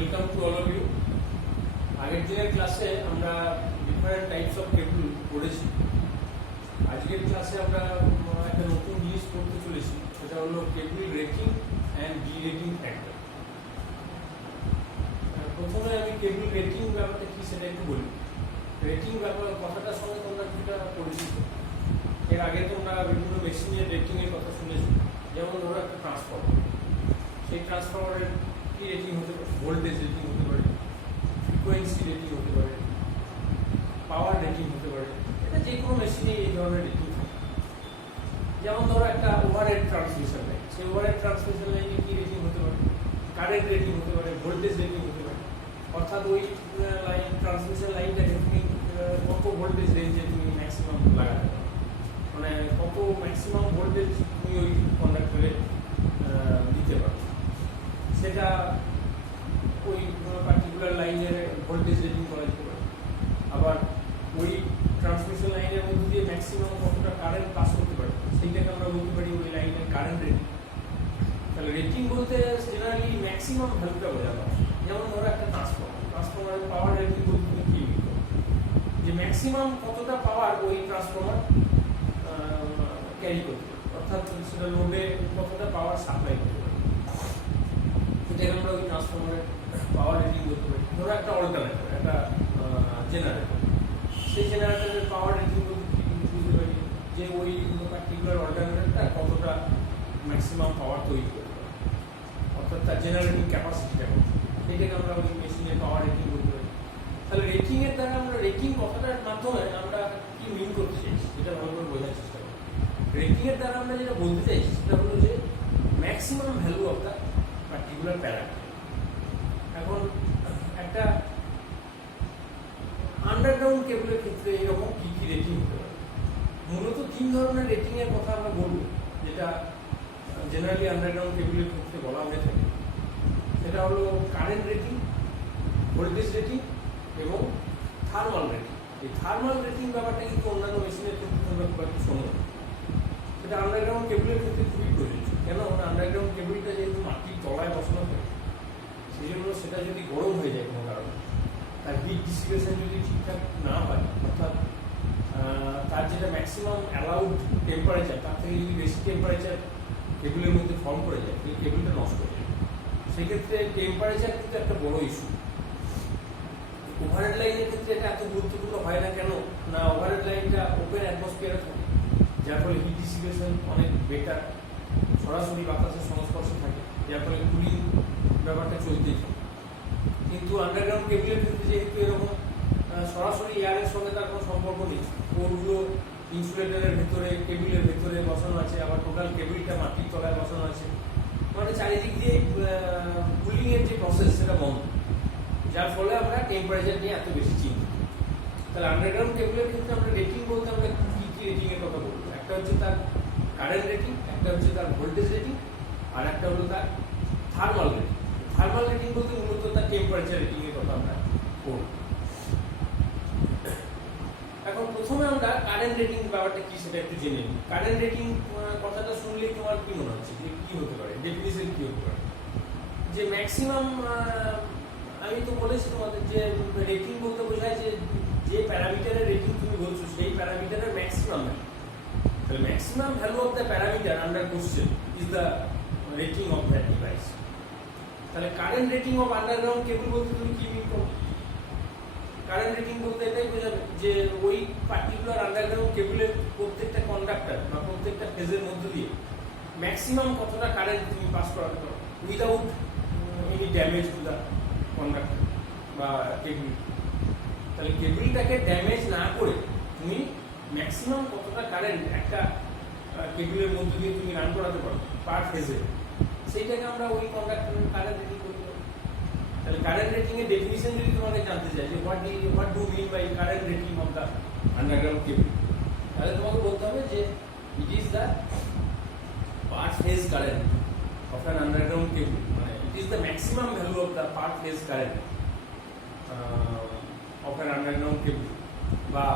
Welcome to all of you. আগের দিনের ক্লাসে আমরা ডিফারেন্ট টাইপস অফ কেবল পড়েছি। আজকের ক্লাসে আমরা একটা নতুন জিনিস পড়তে চলেছি, সেটা হলো cable rating and derating factor. প্রথমে আমি কেবল রেটিং ব্যাপারটা কি সেটা একটু বলি। রেটিং ব্যাপার কথাটার সঙ্গে তোমরা কিছুটা পরিচিত। এর আগে তোমরা বিভিন্ন মেশিনের রেটিংয়ের কথা শুনেছো। যেমন ধরো একটা ট্রান্সফর্মার, সেই ট্রান্সফর্মারের কি রেটিং হতে পারে? ভোল্টেজ রেটিং হতে পারে, ফ্রিকোয়েন্সি রেটিং হতে পারে, পাওয়ার রেটিং হতে পারে। এটা যে কোনো মেশিনে এই ধরনের রেটিং থাকে। যেমন ধরো একটা ওভারহেড ট্রান্সমিশন লাইন, সেই ওভারহেড ট্রান্সমিশন লাইনে কি রেটিং হতে পারে? কারেন্ট রেটিং হতে পারে, ভোল্টেজ রেটিং হতে পারে। অর্থাৎ ওই লাইন ট্রান্সমিশন লাইনটাকে তুমি কত ভোল্টেজ রেঞ্জে তুমি ম্যাক্সিমাম লাগাতে পারো, মানে কত ম্যাক্সিমাম ভোল্টেজ তুমি ওই কন্ডাক্টরে দিতে পারো, সেটা ওই পার্টিকুলার লাইনের ভোল্টেজ রেটিং করা যেতে পারে। আবার ওই ট্রান্সমিশন লাইনের মধ্যে দিয়ে ম্যাক্সিমাম কতটা কারেন্ট পাস করতে পারে, সেইটাকে আমরা বলতে পারি ওই লাইনের কারেন্ট রেটিং। তাহলে রেটিং বলতে জেনারেলি ম্যাক্সিমাম ভ্যালুটা বোঝানো হয়। যেমন ধরো একটা ট্রান্সফর্মারের পাওয়ার রেটিং বলতে তুমি কি মিন করো, যে ম্যাক্সিমাম কতটা পাওয়ার ওই ট্রান্সফর্মার ক্যারি করতে পারে, অর্থাৎ সেটা লোডে কতটা পাওয়ার সাপ্লাই করতে পারে, সেটাকে আমরা ওই ট্রান্সফর্মারের পাওয়ার রেটিং করতে পারি। ধরো একটা অল্টারনেটর, একটা জেনারেটর, সেই জেনারেটরের পাওয়ার রেটিং বুঝতে পারি যে ওই পার্টিকুলার অল্টারনেটরটা কতটা ম্যাক্সিমাম পাওয়ার তৈরি করতে পারে, অর্থাৎ তার জেনারেটিং ক্যাপাসিটিটা কত, সেটাকে আমরা ওই মেশিনের পাওয়ার রেটিং করতে পারি। তাহলে রেটিংয়ের দ্বারা আমরা রেটিং কথাটার মাধ্যমে আমরা কি মিন করতে চাইছি সেটা ভালো করে বোঝার চেষ্টা করি। রেটিংয়ের দ্বারা আমরা যেটা বলতে চাইছি সেটা হলো যে maximum value of the particular parameter. এখন একটা আন্ডারগ্রাউন্ড কেবলের ক্ষেত্রে এরকম কি কি রেটিং হতে পারে? মূলত তিন ধরনের রেটিং এর কথা আমরা বলবো, যেটা জেনারেলি আন্ডারগ্রাউন্ড কেবলের ক্ষেত্রে বলা হয়ে থাকে। সেটা হলো কারেন্ট রেটিং, ভোল্টেজ রেটিং এবং থার্মাল রেটিং। এই থার্মাল রেটিং ব্যাপারটা কিন্তু অন্যান্য মেশিনের ক্ষেত্রে তোমরা খুব একটা শোনো, সেটা আন্ডারগ্রাউন্ড কেবলের ক্ষেত্রে খুবই প্রযোজ্য। কেন? আন্ডারগ্রাউন্ড কেবলটা যেহেতু মাটির তলায় বসানো হয়, সেই জন্য সেটা যদি গরম হয়ে যায় কোনো কারণে, তার হিট ডিসিপেশন যদি ঠিকঠাক না হয়, অর্থাৎ তার যেটা ম্যাক্সিমাম অ্যালাউড টেম্পারেচার, তার থেকে যদি বেশি টেম্পারেচার কেবলের মধ্যে ফর্ম করে যায়, এই কেবলটা নষ্ট হয়ে যায়। সেক্ষেত্রে টেম্পারেচার কিন্তু একটা বড় ইস্যু। ওভারহেড লাইনের ক্ষেত্রে এটা এত গুরুত্বপূর্ণ হয় না। কেন না? ওভারহেড লাইনটা ওপেন অ্যাটমসফিয়ারে থাকে, যার ফলে হিট ডিসিপেশন অনেক বেটার, সরাসরি বাতাসের সংস্পর্শে থাকে, যার ফলে কুলিং ব্যাপারটা চলতেই থাকে। কিন্তু আন্ডারগ্রাউন্ড কেবলের ক্ষেত্রে যেহেতু এরকম সরাসরি এয়ারের সঙ্গে তার কোনো সম্পর্ক নেই, কোরগুলো ইনসুলেটরের ভেতরে, কেবিলের ভেতরে বসানো আছে, আবার টোটাল কেবিলটা মাটির তলায় বসানো আছে, মানে চারিদিক দিয়ে কুলিংয়ের যে প্রসেস সেটা বন্ধ, যার ফলে আমরা টেম্পারেচার নিয়ে এত বেশি চিন্তিত। তাহলে আন্ডারগ্রাউন্ড কেবলের ক্ষেত্রে আমরা রেটিং বলতে আমরা কী কী রেটিংয়ের কথা বলবো? একটা হচ্ছে তার কারেন্ট রেটিং, একটা হচ্ছে তার ভোল্টেজ রেটিং, আর একটা হলো তার থার্মাল রেটিং। থার্মাল রেটিং বলতে মূলত তার টেম্পারেচার রেটিংয়ের কথা আমরা বলব। এখন প্রথমে আমরা কারেন্ট রেটিং ব্যাপারটা কি সেটা একটু জেনে নিই। কারেন্ট রেটিং কথাটা শুনলেই তোমার কি মনে হচ্ছে যে কি হতে পারে, ডেফিনিশন কি হতে পারে? যে ম্যাক্সিমাম, আমি তো বলেছি তোমাদের যে রেটিং বলতে বোঝায় যে যে প্যারামিটারের রেটিং তুমি বলছো সেই প্যারামিটারের ম্যাক্সিমাম ভ্যালু। তাহলে maximum value of the parameter under question is the rating of that device. তাহলে কারেন্ট রেটিং অফ আন্ডারগ্রাউন্ড কেবল বলতে তুমি কি মিন করো? কারেন্ট রেটিং বলতে এটাই বোঝাবে যে ওই পার্টিকুলার আন্ডারগ্রাউন্ড কেবলের প্রত্যেকটা কন্ডাক্টর বা প্রত্যেকটা ফেজের মধ্য দিয়ে ম্যাক্সিমাম কতটা কারেন্ট তুমি পাস করাতে পারো without any damage to the conductor বা কেবল। তাহলে কেবলটাকে ড্যামেজ না করে তুমি ম্যাক্সিমাম কতটা কারেন্ট একটা কেবলের মধ্য দিয়ে তুমি রান করাতে পারো পার ফেজে, সেইটাকে আমরা ওই কন্ডাক্টরের কারেন্ট রেটিং করতে পারি। তাহলে কারেন্ট রেটিং এর ডেফিনিশন যদি তোমাকে জানতে চাই যে what do mean by current rating of the underground cable, তাহলে তোমাকে বলতে হবে যে it is the per phase current of an underground cable, মানে it is the maximum value of the per phase current of an underground cable, বা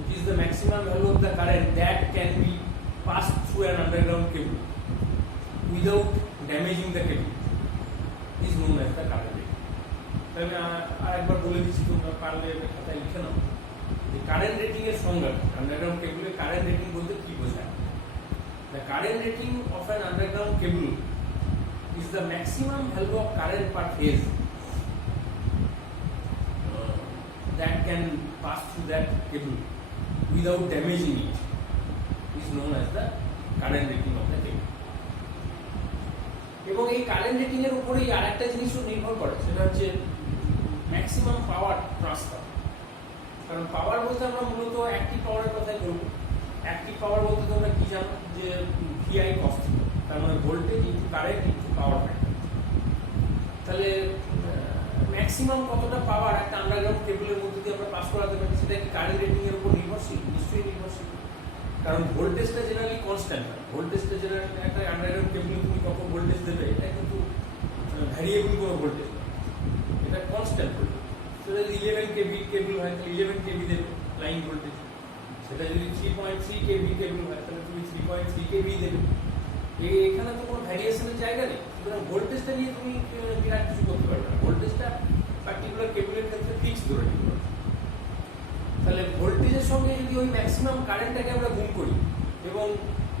it is the maximum value of the current that can be passed through an underground cable without damaging the cable. Is known as the current rating. তাহলে আরেকবার বলে দিচ্ছি, তোমরা পারলে খাতায় লিখে নাও যে কারেন্ট রেটিং এর সংজ্ঞা। আন্ডারগ্রাউন্ড কেবলের কারেন্ট রেটিং বলতে কি বোঝায়? The current rating of an underground cable is the maximum value of current per phase that can pass through that cable without damaging it is known as the current rating of the cable. এবং এই current rating এর উপরেই আরেকটা জিনিসও নির্ভর করে, সেটা হচ্ছে ম্যাক্সিমাম পাওয়ার ট্রান্সফার। কারণ পাওয়ার বলতে আমরা মূলত অ্যাক্টিভ পাওয়ারের কথাই বলবো। অ্যাক্টিভ পাওয়ার বলতে তোমরা কি জানো যে ভিআই কস্ট, তার মানে voltage into current into power factor. তাহলে ম্যাক্সিমাম কতটা পাওয়ার একটা আন্ডারগ্রাউন্ড কেবলের মধ্যে দিয়ে আমরা পাস করাতে পারি, সেটা কি কারেন্ট রেটিং এর উপর নির্ভরশীল? নিশ্চয়ই নির্ভরশীল। কারণ ভোল্টেজটা জেনারেলি কনস্ট্যান্ট হয়। ভোল্টেজটা জেনারেলি একটা আন্ডারগ্রাউন্ড কেবলে তুমি কত ভোল্টেজ দেবে এটা কিন্তু ভ্যারিয়েবল কোনো ভোল্টেজ নয়, এটা কনস্ট্যান্ট ভোল্টেজ। সেটা যদি 11 কেভি কেবল হয় তাহলে 11 কেভি দেবে লাইন ভোল্টেজ। সেটা যদি 3.3 কেভি কেবল হয় তাহলে তুমি 3.3 কেভি দেবে। এখানে তো কোনো ভ্যারিয়েশনের জায়গা নেই। সুতরাং ভোল্টেজটা নিয়ে তুমি বিরাট কিছু করতে পারবে না। ভোল্টেজটা পার্টিকুলার কেবলের ক্ষেত্রে ফিক্স ধরে নিতে পারবে। তাহলে ভোল্টেজের সঙ্গে যদি ওই ম্যাক্সিমাম কারেন্টটাকে আমরা গুণ করি এবং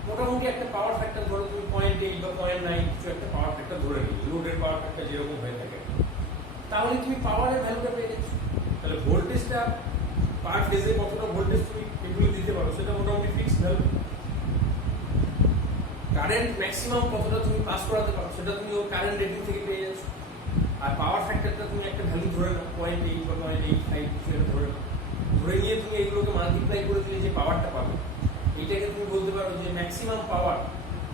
মোটামুটি একটা পাওয়ার ফ্যাক্টর ধরো তুমি 0.8 বা 0.9 কিছু একটা পাওয়ার ফ্যাক্টর ধরে নিই, লোডের পাওয়ার ফ্যাক্টর যেরকম হয়ে থাকে, তাহলে তুমি পাওয়ারের ভ্যালুটা পেয়ে যাচ্ছ। তাহলে ভোল্টেজটা পার ফেজে কতটা ভোল্টেজ তুমি কেবলে দিতে পারো সেটা মোটামুটি ফিক্সড ভ্যালু। কারেন্ট ম্যাক্সিমাম কতটা তুমি পাস করাতে পারো সেটা তুমি ওর কারেন্ট রেটিং থেকে পেয়ে যাচ্ছ। আর পাওয়ার ফ্যাক্টরটা তুমি একটা ভ্যালু ধরে নাও 0.8 বা 0.85 কিছু একটা ধরে নাও। ধরে নিয়ে তুমি এইগুলোকে মাল্টিপ্লাই করে দিলে যে পাওয়ারটা পাবে এইটাকে তুমি বলতে পারো যে maximum power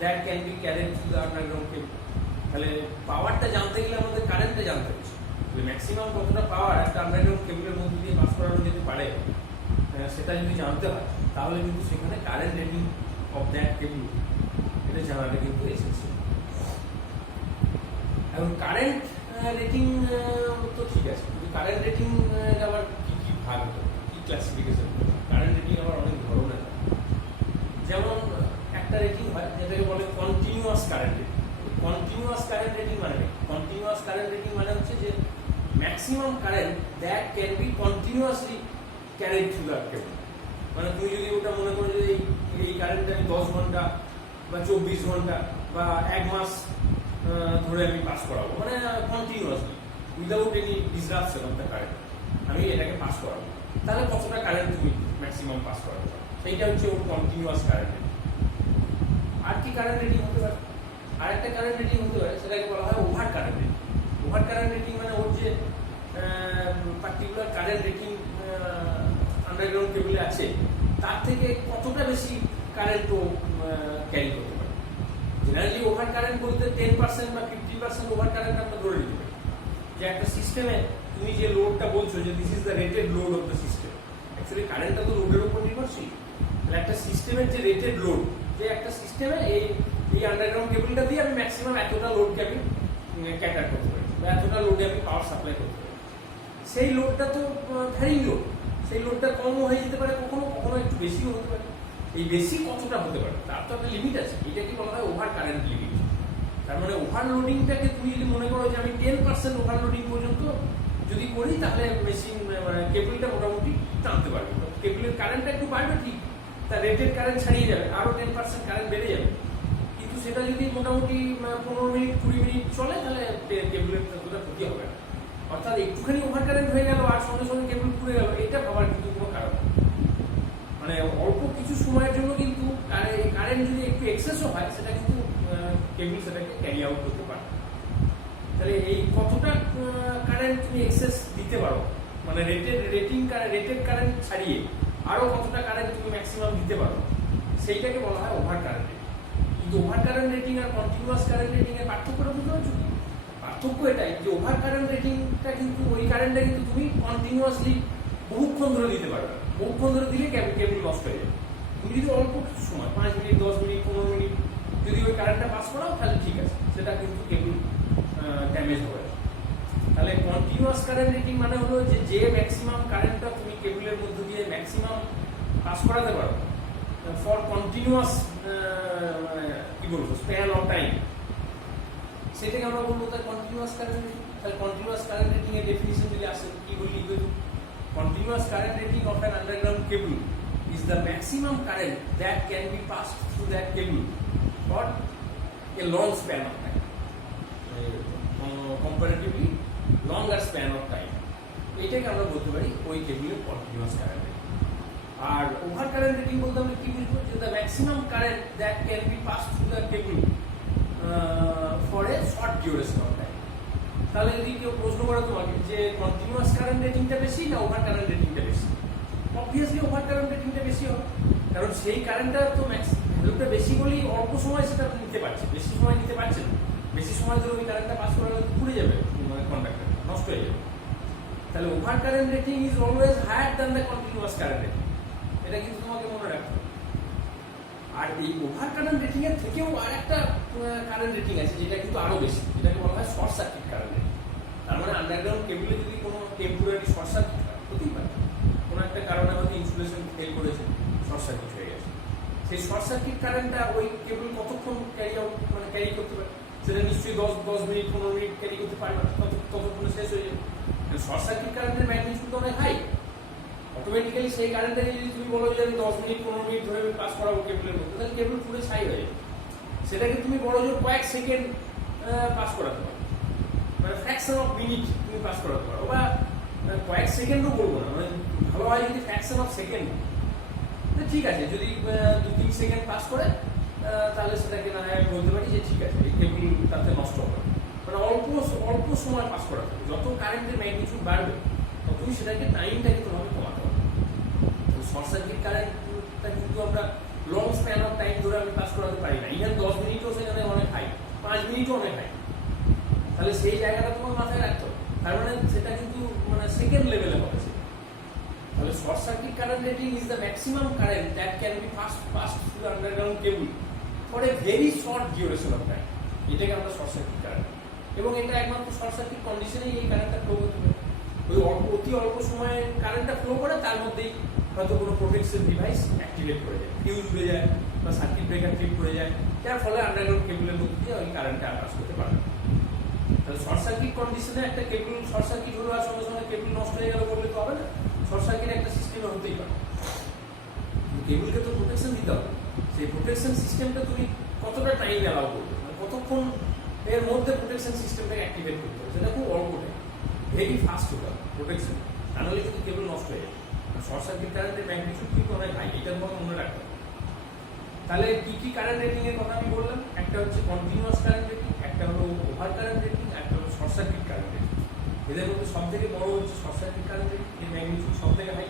that can be carried through the underground cable. তাহলে পাওয়ারটা জানতে গেলে আমাদের কারেন্টটা জানতে হবে। ম্যাক্সিমাম কতটা পাওয়ার একটা আন্ডারগ্রাউন্ড কেবলের মধ্যে দিয়ে পাস করানো যেতে পারে সেটা যদি জানতে হয় তাহলে কিন্তু সেখানে কারেন্ট রেটিং অফ দ্যাট কেবল এটা জানাটা কিন্তু এসেন্সিয়াল। এখন কারেন্ট রেটিং তো ঠিক আছে, কিন্তু কারেন্ট রেটিং আবার কি কি ভাগ হতো, কি ক্লাসিফিকেশন? কারেন্ট রেটিং আবার অনেক ধরনের। যেমন একটা রেটিং হয় যেটাকে বলে continuous current rating. Continuous current rating মানে কন্টিনিউয়াস কারেন্ট রেটিং মানে হচ্ছে যে maximum current that can B continuously carried through the কেবল। মানে তুমি যদি ওটা মনে করো যে এই কারেন্টটা আমি 10 ঘন্টা বা 24 ঘন্টা বা 1 মাস ধরে আমি পাস করাবো, মানে continuously without any disruption of the current আমি এটাকে পাস করাবো, তাহলে কতটা কারেন্ট তুমি ম্যাক্সিমাম পাস করাতে পারো সেইটা হচ্ছে ওর কন্টিনিউয়াস কারেন্ট রেটিং। আর কি কারেন্ট রেটিং হতে পারে? আরেকটা কারেন্ট রেটিং হতে পারে, সেটাকে বলা হয় over current rating. Over current rating মানে ওর যে পার্টিকুলার কারেন্ট রেটিং আন্ডারগ্রাউন্ড কেবলে আছে তার থেকে কতটা বেশি কারেন্ট ও ক্যারি করতে পারে। জেনারেলি ওভার কারেন্ট বলতে 10% বা 50% ওভার কারেন্ট আমরা ধরে নিতে পারি। যে একটা সিস্টেমে তুমি যে লোডটা বলছো যে this is the rated load of the system, actually কারেন্টটা তো লোডের উপর নির্ভরশীল। তাহলে একটা সিস্টেমের যে রেটেড লোড, যে একটা সিস্টেমে এই আন্ডারগ্রাউন্ড কেবলটা দিয়ে আমি ম্যাক্সিমাম এতটা লোডকে আমি ক্যাটার করতে পারি বা এতটা লোডে আমি পাওয়ার সাপ্লাই করতে পারি, সেই লোডটা তো ভ্যারিং লোড। সেই লোডটা কমও হয়ে যেতে পারে, কখনো কখনো একটু বেশিও হতে পারে। এই বেশি কতটা হতে পারে তার তো একটা লিমিট আছে, এটাকে বলা হয় ওভার কারেন্ট লিমিট। তার মানে ওভারলোডিংটাকে তুমি যদি মনে করো যে আমি 10% ওভারলোডিং পর্যন্ত যদি করি তাহলে মেশিন মানে কেবলটা মোটামুটি টানতে পারবে। কেবলের কারেন্টটা একটু বাড়বে ঠিক, তার রেটেড কারেন্ট ছাড়িয়ে যাবে, আরও 10% কারেন্ট বেড়ে যাবে। কিন্তু সেটা যদি মোটামুটি 15 মিনিট 20 মিনিট চলে তাহলে কেবলের ততটা ক্ষতি হবে না। অর্থাৎ একটুখানি ওভার কারেন্ট হয়ে গেল আর সঙ্গে সঙ্গে কেবল পুড়ে গেল, এটা ভাবার কিন্তু কোনো কারণ নেই। মানে অল্প কিছু সময়ের জন্য কিন্তু কারেন্ট যদি একটু এক্সেসও হয় সেটা কিন্তু কেবল সেটাকে ক্যারি আউট করতে পারে। তাহলে এই কতটা কারেন্ট তুমি এক্সেস দিতে পারো, মানে রেটেড কারেন্ট ছাড়িয়ে আরও কতটা কারেন্ট তুমি ম্যাক্সিমাম দিতে পারো, সেইটাকে বলা হয় ওভার কারেন্ট রেটিং। কিন্তু ওভার কারেন্ট রেটিং আর কন্টিনিউয়াস কারেন্ট রেটিং এর পার্থক্যটা বুঝতে পারছো? পার্থক্য এটাই যে ওভার কারেন্ট রেটিংটা কিন্তু ওই কারেন্টটা কিন্তু তুমি কন্টিনিউয়াসলি বহুক্ষণ ধরে দিতে পারবে। বহুক্ষণ ধরে দিলে কেবল নষ্ট হয়ে যাবে। তুমি যদি অল্প কিছু সময় 5 মিনিট 10 মিনিট 15 মিনিট যদি ওই কারেন্টটা পাস করাও তাহলে ঠিক আছে, সেটা কিন্তু কেবল ড্যামেজ হবে। তাহলে কন্টিনিউয়াস কারেন্ট রেটিং মানে হলো যে ম্যাক্সিমাম কারেন্টটা তুমি কেবলের মধ্যে দিয়ে ম্যাক্সিমাম পাস করাতে পারো ফর কন্টিনিউয়াস কি বলবো স্প্যান অফ টাইম, সেটাকে আমরা বলবো তার কন্টিনিউয়াস কারেন্ট রেটিং। তাহলে কন্টিনিউয়াস কারেন্ট রেটিং এর ডেফিনিশন যদি আসে কি বলি, continuous current rating of an underground cable is the maximum current that can be passed through that cable for a long span of time, comparatively longer span of time. এটাকে আমরা বলতে পারি ওই কেবলের কন্টিনিউয়াস কারেন্ট রেটিং। আর over current rating বলতে আমরা কি বুঝবো, যে the maximum current that can B pass through the cable for a short duration of time. তাহলে যদি কেউ প্রশ্ন করে তোমাকে যে কন্টিনিউয়াস কারেন্ট রেটিংটা বেশি না ওভার কারেন্ট রেটিংটা বেশি, অবভিয়াসলি ওভার কারেন্ট রেটিংটা বেশি হবে, কারণ সেই কারেন্টটা তো ভ্যালুটা বেশি বলেই অল্প সময় সেটা নিতে পারছে, বেশি সময় নিতে পারছে না। বেশি সময় ধরে ওই কারেন্টটা পাস করালে পুড়ে যাবে, মানে কন্ডাক্টরটা নষ্ট হয়ে যাবে। তাহলে over current rating is always higher than the continuous current rating, এটা কিন্তু তোমাকে মনে রাখতে হবে। আর এই ওভার কারেন্ট রেটিং এর থেকেও আর একটা কারেন্ট রেটিং আছে যেটা কিন্তু আরো বেশি, যেটাকে বলা হয় শর্ট সার্কিট কারেন্ট রেটিং। তার মানে আন্ডারগ্রাউন্ড কেবলে যদি কোনো টেম্পোরারি শর্ট সার্কিট হয়, হতেই পারে কোনো একটা কারণে হয়তো ইনসুলেশন ফেল করেছে, শর্ট সার্কিট হয়ে গেছে, সেই শর্ট সার্কিট কারেন্টটা ওই কেবল কতক্ষণ ক্যারি করতে পারে, সেটা নিশ্চয়ই 10 মিনিট 15 মিনিট ক্যারি করতে পারবে না, ততক্ষণে শেষ হয়ে যাবে। শর্ট সার্কিট কারেন্টের ম্যাগনিটিউড অনেক হাই, অটোমেটিক্যালি সেই কারেন্টটা যদি তুমি বলো যে আমি 10 মিনিট 15 মিনিট ধরে পাস করাবো কেবলের মধ্যে, তাহলে কেবল পুরো ছাই হয়ে যাবে। সেটাকে তুমি বড় জোর কয়েক সেকেন্ড পাস করাতে পারো, মানে ফ্র্যাকশন অফ মিনিট তুমি পাস করাতে পারো, বা কয়েক সেকেন্ডও বলবো না, মানে ভালো হয় যদি ফ্র্যাকশন অফ সেকেন্ড, ঠিক আছে। যদি 2-3 সেকেন্ড পাস করে তাহলে সেটাকে না হয় আমি বলতে পারি যে ঠিক আছে এই কেবল তাতে নষ্ট হবে, মানে অল্প সময় পাস করাতে হবে। যত কারেন্টের ম্যাগনিটিউড বাড়বে ততই সেটাকে টাইমটাকে তোমাকে কমাতে হবে। শর্ট সার্কিট কারেন্টটা কিন্তু আমরা লং স্প্যান অফ টাইম ধরে আমি পাস করাতে পারি না, ইভেন 10 মিনিটও সেখানে অনেক হাই, 5 মিনিটও অনেক হাই। তাহলে সেই জায়গাটা তোমার মাথায় রাখতে হবে, তার মানে সেটা কিন্তু মানে সেকেন্ড লেভেলে হবে। তাহলে short circuit current rating is the maximum current that can B passed through the underground cable for a very short duration of time, এটাকে আমরা শর্ট সার্কিট কারেন্ট। এবং এটা একমাত্র শর্ট সার্কিট কন্ডিশনেই এই কারেন্টটা ফ্লো করতে পারে। ওই অতি অল্প সময়ে কারেন্টটা ফ্লো করে, তার মধ্যেই হয়তো কোনো প্রোটেকশন ডিভাইস অ্যাক্টিভেট করে যায়, ফিউজ উড়ে যায় বা সার্কিট ব্রেকার ট্রিপ করে যায়, যার ফলে আন্ডারগ্রাউন্ড কেবলের মধ্যে দিয়ে ওই কারেন্টটা পাস করতে পারে। তাহলে শর্ট সার্কিট কন্ডিশনে একটা কেবল শর্ট সার্কিট হলো আর সঙ্গে সঙ্গে কেবল নষ্ট হয়ে গেল বললে তো হবে না, শর্ট সার্কিট একটা সিস্টেমে হতেই পারে। কেবলকে তো প্রোটেকশন দিতে হবে, সেই প্রোটেকশন সিস্টেমটা তুমি কতটা টাইম অ্যালাউ করবে, মানে কতক্ষণ এর মধ্যে প্রোটেকশন সিস্টেমটাকে অ্যাক্টিভেট করতে হবে, সেটা খুব অল্প টাইম, ভেরি ফাস্ট হতে হবে প্রোটেকশন, তাহলে কিন্তু কেবল নষ্ট হয়ে যাবে। শর্ট সার্কিট কারেন্টের ম্যাগনিটিউড কিন্তু অনেক হাই, এটা তোমাকে মনে রাখতে হবে। তাহলে কি কারেন্ট রেটিং এর কথা আমি বললাম, একটা হচ্ছে কন্টিনিউয়াস কারেন্ট রেটিং, একটা হলো ওভার কারেন্ট রেটিং, একটা হলো শর্ট সার্কিট কারেন্ট রেটিং। এদের মধ্যে সব থেকে বড় হচ্ছে শর্ট সার্কিট কারেন্ট রেটিং, এর ম্যাগনিটিউড সব থেকে হাই,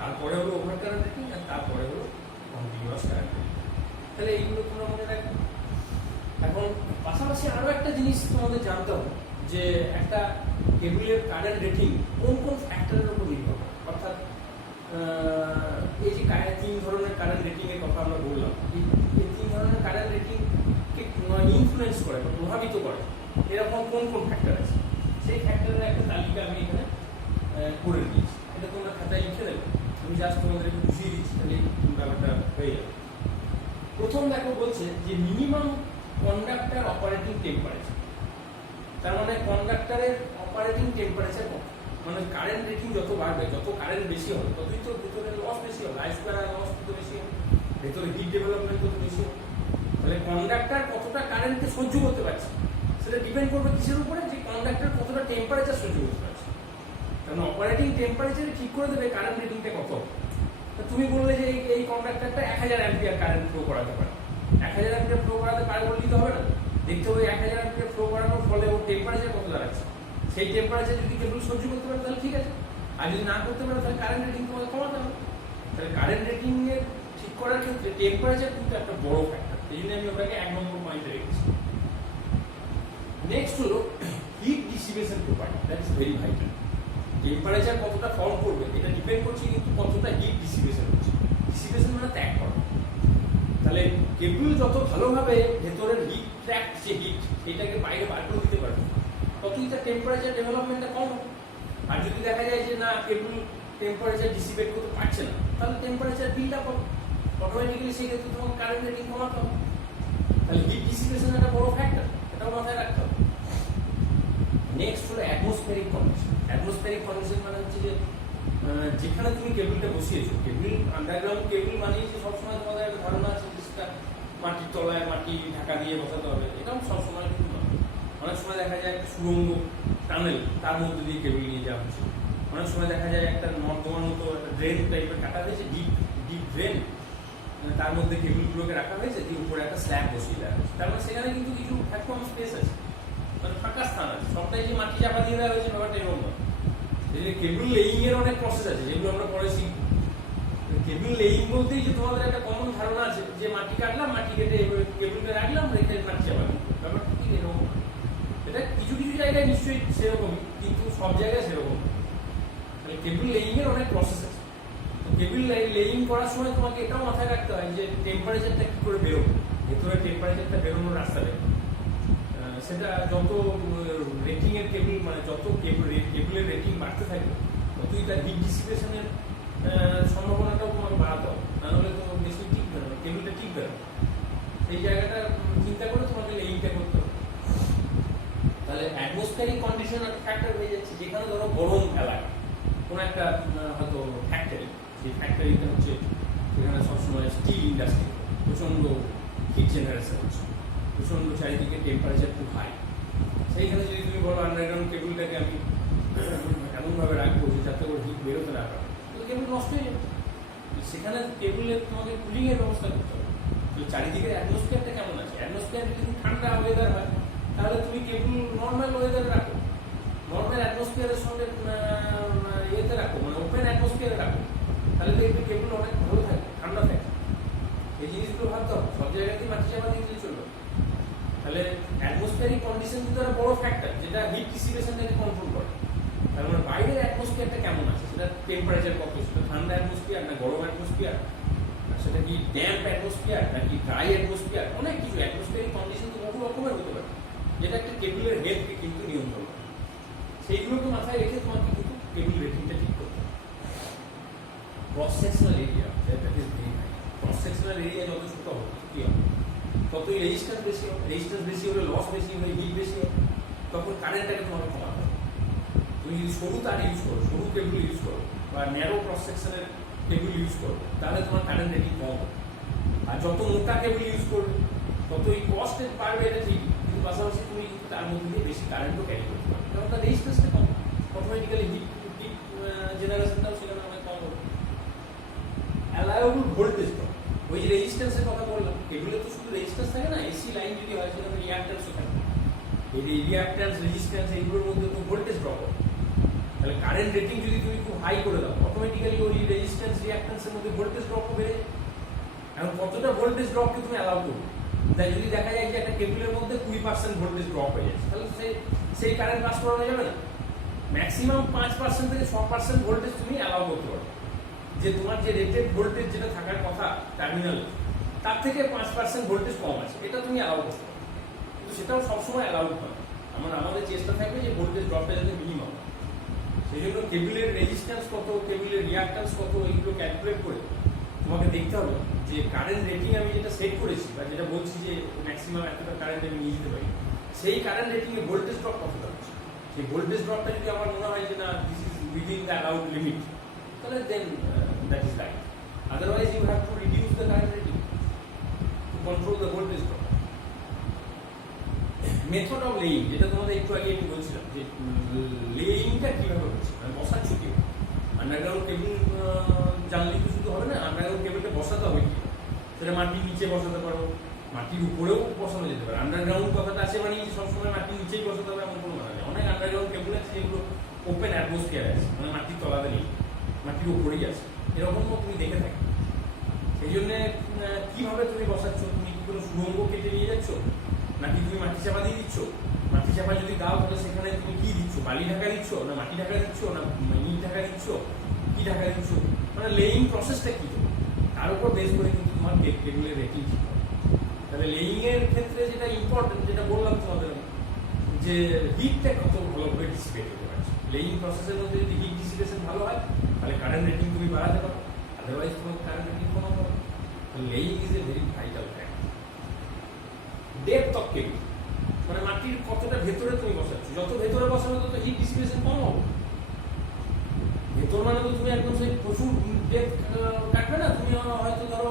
তারপরে হলো ওভার কারেন্ট রেটিং, আর তারপরে হলো কন্টিনিউয়াস কারেন্ট রেটিং। তাহলে এইগুলো তোমরা মনে রাখবে। এখন পাশাপাশি আরো একটা জিনিস তোমাদের জানতে হবে, যে একটা কেবলের কারেন্ট রেটিং কোন কোন ফ্যাক্টরের উপর নির্ভর করে। অর্থাৎ এই যে 3 ধরনের কারেন্ট রেটিং এর কথা আমরা বললাম, এই 3 ধরনের কারেন্ট রেটিং কে ইনফ্লুয়েন্স করে বা প্রভাবিত করে এরকম কোন কোন ফ্যাক্টর আছে, সেই ফ্যাক্টরের একটা তালিকা আমি এখানে করে দিয়েছি। এটা তোমরা খাতায় লিখে দেবে, আমি জাস্ট তোমাদের একটু বুঝিয়ে দিচ্ছি, তাহলে ব্যাপারটা হয়ে যাবে। প্রথম দেখো বলছে যে মিনিমাম কন্ডাক্টর অপারেটিং টেম্পারেচার, তার মানে কন্ডাক্টরের অপারেটিং টেম্পারেচার কত, মানে কারেন্ট রেটিং যত বাড়বে, যত কারেন্ট বেশি হবে ততই তো ভিতরে লস বেশি হবে, আই স্কোয়ার লস তত বেশি হবে, ভেতরে হিট ডেভেলপমেন্ট তত বেশি হবে। তাহলে কন্ডাক্টর কতটা কারেন্টকে সহ্য করতে পারছে সেটা ডিপেন্ড করবে কিসের উপরে, যে কন্ডাক্টর কতটা টেম্পারেচার সহ্য করতে পারছে। কারণ অপারেটিং টেম্পারেচার ঠিক করে দেবে কারেন্ট রেটিংটা কত। তুমি বললে যে এই কন্ডাক্টরটা 1000 অ্যাম্পিয়ার কারেন্ট ফ্লো করাতে পারে, 1000 অ্যাম্পিয়ার ফ্লো করাতে পারে বলে দিতে হবে না, দেখতে হবে 1000 অ্যাম্পিয়ার ফ্লো করানোর ফলে ওর টেম্পারেচার কত দাঁড়াচ্ছে। সেই টেম্পারেচার যদি কেবল সহ্য করতে পারে তাহলে ঠিক আছে, আর যদি না করতে পারে তাহলে কারেন্ট রেটিং তোমাকে কমাতে হবে। তাহলে কারেন্ট রেটিং এর ঠিক করার ক্ষেত্রে টেম্পারেচার কিন্তু একটা বড় ফ্যাক্টর, এই জন্য আমি ওটাকে 1 নম্বর পয়েন্টে রেখেছি। নেক্সট হলো heat dissipation property, that is very vital. Temperature কতটা কম করবে এটা ডিপেন্ড করছে কিন্তু কতটা হিট ডিসিপেশন হচ্ছে। ডিসিপেশন মানে ত্যাগ করা। তাহলে কেবল যত ভালোভাবে ভেতরের হিট ট্র্যাক, যে হিট সেটাকে বাইরে বার করে দিতে পারবে, ততই তার টেম্পারেচার ডেভেলপমেন্টটা কম হবে। আর যদি দেখা যায় যে না কেবল টেম্পারেচার ডিসিপেট করতে পারছে না, তাহলে টেম্পারেচার বিল্ড আপ হবে, অটোমেটিক্যালি সেই ক্ষেত্রে তোমাকে কারেন্ট রেটিং কমাতে হবে। তাহলে হিট ডিসিপেশন একটা বড় ফ্যাক্টর, এটা এটাও মাথায় রাখতে হবে। নেক্সট হলো অ্যাটমসফেরিক কন্ডিশন। অ্যাটমসফেরিক কন্ডিশন মানে হচ্ছে যে যেখানে তুমি কেবলটা বসিয়েছো, কেবল আন্ডারগ্রাউন্ড কেবল মানে যে সবসময় তোমাদের একটা ধারণা আছে যে সেটা মাটির তলায় মাটি ঢাকা দিয়ে বসাতে হবে, এটাও সবসময় কিন্তু নয়। অনেক সময় দেখা যায় একটা সুড়ঙ্গ টানেল, তার মধ্যে দিয়ে কেবল নিয়ে যাওয়া হচ্ছে। অনেক সময় দেখা যায় একটা নর্দমার মতো একটা ড্রেন টাইপের কাটা হয়েছে, ডিপ ডিপ ড্রেন, তার মধ্যে কেবলগুলোকে রাখা হয়েছে, দিয়ে উপরে একটা স্ল্যাব বসিয়ে দেওয়া হয়েছে। তার মানে সেখানে কিন্তু কিছু প্ল্যাটফর্ম স্পেস আছে, মানে ফাঁকা স্থান আছে, সবটাই যে মাটি চাপা দিয়ে দেওয়া হয়েছে ব্যাপারটা এরকম নয়। কেবল লেইং এর অনেক প্রসেস আছে যেগুলো আমরা পরে শিখবো। কেবল লেইং বলতেই যে তোমাদের একটা কমন ধারণা আছে যে মাটি কাটলাম, মাটি কেটে কেবলটা রাখলাম, রেখে মাটি চাপা দিলাম, ব্যাপারটা ঠিক এরকম। এটা কিছু কিছু জায়গায় নিশ্চয়ই সেরকমই, কিন্তু সব জায়গায় সেরকম। কেবল লেইং এর অনেক প্রসেস আছে। কেবল লেইং করার সময় তোমাকে এটাও মাথায় রাখতে হয় যে টেম্পারেচারটা কি করে বেরোবে, ভেতরে টেম্পারেচারটা বেরোনোর রাস্তা দেবে। সেটা যত রেটিং এর কেবল, মানে যত কেবলের রেটিং বাড়তে থাকবে ততই তার হিট ডিসিপেশনের সম্ভাবনাটাও তোমাকে বাড়াতে হবে, নাহলে তো মেশিন টিকবে না, কেবলটা টিকবে না। সেই জায়গাটা চিন্তা করে তোমাকে লেইংটা করতে হবে। তাহলে অ্যাটমসফিয়ারিক কন্ডিশন একটা ফ্যাক্টর হয়ে যাচ্ছে, যেখানে ধরো গরম এলাকা, কোনো একটা হয়তো ফ্যাক্টরি, সেই ফ্যাক্টরিতে হচ্ছে সেখানে সবসময় স্টিল ইন্ডাস্ট্রি, প্রচণ্ড হিট জেনারেশন হচ্ছে, প্রচণ্ড চারিদিকে টেম্পারেচার খুব হাই। সেইখানে যদি তুমি বলো আন্ডারগ্রাউন্ড কেবলটাকে আমি এমনভাবে রাখবো যে যাতে করে হিট বেরোতে না পারে, তো কেবল নষ্ট হয়ে যাবে। সেখানে কেবলে তোমাকে কুলিংয়ের ব্যবস্থা করতে হবে। তো চারিদিকে অ্যাটমসফিয়ারটা কেমন আছে, অ্যাটমসফিয়ার যদি ঠান্ডা ওয়েদার হয় তাহলে তুমি কেবল নর্মাল ওয়েদারে রাখো, নর্মাল অ্যাটমসফিয়ারের সঙ্গে ইয়েতে রাখো, মানে ওপেন অ্যাটমসফিয়ারে রাখো, তাহলে দেখবে কেবল অনেক ভালো থাকে, ঠান্ডা থাকে। এই জিনিসগুলো ভাবতে হবে, সব জায়গাতেই মাটি চাপা দিয়ে দিলে চলবে। তাহলে অ্যাটমসফিয়ারিক কন্ডিশন কিন্তু একটা বড় ফ্যাক্টর, যেটা হিট ডিসিপেশনটাকে কন্ট্রোল করে। তার মানে বাইরের অ্যাটমসফিয়ারটা কেমন আছে, সেটা টেম্পারেচার কত, সেটা ঠান্ডা অ্যাটমসফিয়ার না গরম অ্যাটমসফিয়ার, সেটা কি ড্যাম্প অ্যাটমসফিয়ার নাকি ড্রাই অ্যাটমসফিয়ার, অনেক কিছু অ্যাটমসফিয়ারিক কন্ডিশন তো বহু রকমের হতে পারে, যেটা একটা কেবলের হেলথকে কিন্তু নিয়ন্ত্রণ করে। সেইগুলোকে মাথায় রেখে তোমাকে কিন্তু কেবল রেটিংটা ঠিক করতে হবে। Cross sectional area, cross sectional area যত ছোট হবে কি হবে, ততই রেজিস্ট্যান্স বেশি হবে, রেজিস্ট্যান্স বেশি হলে লস বেশি হবে, হিট বেশি হবে, তখন কারেন্টটাকে তোমাকে কমাতে হবে। তুমি যদি সরু তার ইউজ করো, সরু কেবল ইউজ করো, বা ন্যারো ক্রস সেকশনের কেবল ইউজ করো, তাহলে তোমার কারেন্ট রেটিং কম হবে। আর যত মোটা কেবল ইউজ করবে ততই কস্ট বাড়বে, এটা ঠিক, কিন্তু পাশাপাশি তুমি তার মধ্যে দিয়ে বেশি কারেন্টও ক্যারি করতে পারবে, কারণ তার রেজিস্ট্যান্সটা কম, অটোমেটিক্যালি হিট জেনারেশনটাও সেখানে অনেক কম হবে। অ্যালাউবল ভোল্টেজ কম, ওই যে রেজিস্ট্যান্সের কথা বললাম, এগুলো তো শুধু রেজিস্ট্যান্স থাকে না, এসি লাইন যদি হয় সেখানে রিঅ্যাক্ট্যান্সও থাকে। এই রিঅ্যাক্ট্যান্স, রেজিস্ট্যান্স এইগুলোর মধ্যে তো ভোল্টেজ ড্রপ হবে। তাহলে কারেন্ট রেটিং যদি তুমি খুব হাই করে দাও, অটোমেটিক্যালি ওই রেজিস্ট্যান্স রিঅ্যাক্ট্যান্সের মধ্যে ভোল্টেজ ড্রপও বেড়ে যায়। এখন কতটা ভোল্টেজ ড্রপকে তুমি অ্যালাউ করবে, তাই যদি দেখা যায় যে একটা কেবলের মধ্যে 20% ভোল্টেজ ড্রপ হয়ে যাচ্ছে, তাহলে সেই কারেন্ট পাস করানো যাবে না। ম্যাক্সিমাম 5% থেকে 6% ভোল্টেজ তুমি অ্যালাউ করতে পারো, যে তোমার যে রেটেড ভোল্টেজ যেটা থাকার কথা টার্মিনাল, তার থেকে 5% ভোল্টেজ কম আছে, এটা তুমি অ্যালাউ করতে পারো, কিন্তু সেটাও সবসময় অ্যালাউ হয়। আমাদের চেষ্টা থাকবে যে ভোল্টেজ ড্রপটা যাতে মিনিমাম। সেই জন্য কেবলের রেজিস্ট্যান্স কত, কেবলের রিঅ্যাক্ট্যান্স কত, এইগুলো ক্যালকুলেট করে তোমাকে দেখতে হবে যে কারেন্ট রেটিং আমি যেটা সেট করেছি বা যেটা বলছি যে ম্যাক্সিমাম এতটা কারেন্ট আমি নিয়ে যেতে পারি, সেই কারেন্ট রেটিং এ ভোল্টেজ ড্রপ কতটা হচ্ছে। সেই ভোল্টেজ ড্রপটা যদি আমার মনে হয় যে না this is within the allowed limit, তাহলে then that is right. Otherwise you have to reduce the current rating to control the voltage drop. Method of laying, যেটা তোমাদের একটু আগে একটু বলছিলাম যে লেইংটা কিভাবে হচ্ছে, মানে বসাচ্ছ কি আন্ডারগ্রাউন্ড কেবল জানলেই তো শুধু হবে না, আন্ডারগ্রাউন্ড কেবলটা বসাতে হবে কি, সেটা মাটির নিচে বসাতে পারো, মাটির উপরেও বসানো যেতে পারে। আন্ডারগ্রাউন্ড কথাটা আছে মানে সবসময় মাটির নিচেই বসাতে হবে এমন কোনো মানে নেই। অনেক আন্ডারগ্রাউন্ড কেবল আছে যেগুলো ওপেন অ্যাটমসফিয়ার আছে, মানে মাটির তলাতে নেই, মাটির উপরেই আছে, এরকমও তুমি দেখে থাকো। সেই জন্য কিভাবে তুমি বসাচ্ছ, তুমি কি কোনো সুড়ঙ্গ কেটে নিয়ে যাচ্ছ, নাকি তুমি মাটি চাপা দিয়ে দিচ্ছ? মাটি চাপা যদি দাও তাহলে সেখানে তুমি কি দিচ্ছ, বালি ঢাকা দিচ্ছ না মাটি ঢাকা দিচ্ছ না ইট ঢাকা দিচ্ছ, কি ঢাকা দিচ্ছ, মানে লেইং প্রসেসটা কি, তার উপর বেস করে কিন্তু তোমার কেবলের রেটিং ঠিক হবে। তাহলে লেইং এর ক্ষেত্রে যেটা ইম্পর্টেন্ট, যেটা বললাম তোমাদের, যে হিটটা কত ভালোভাবে ডিসিপেট হতে পারছে। লেইং প্রসেসের মধ্যে যদি হিট ডিসিপেশন ভালো হয় তাহলে কারেন্ট রেটিং তুমি বাড়াতে পারো, আদারওয়াইজ তোমার কারেন্ট রেটিং কমাতে পারো। Laying is a very vital fact. Depth of cable, মানে মাটির কতটা ভেতরে তুমি বসাচ্ছ, যত ভেতরে বসাবে তত হিট ডিসিপেশন কম হবে। ভেতর মানে তো তুমি একদম সেই প্রচুর ডেপথ কাটবে না, তুমি হয়তো ধরো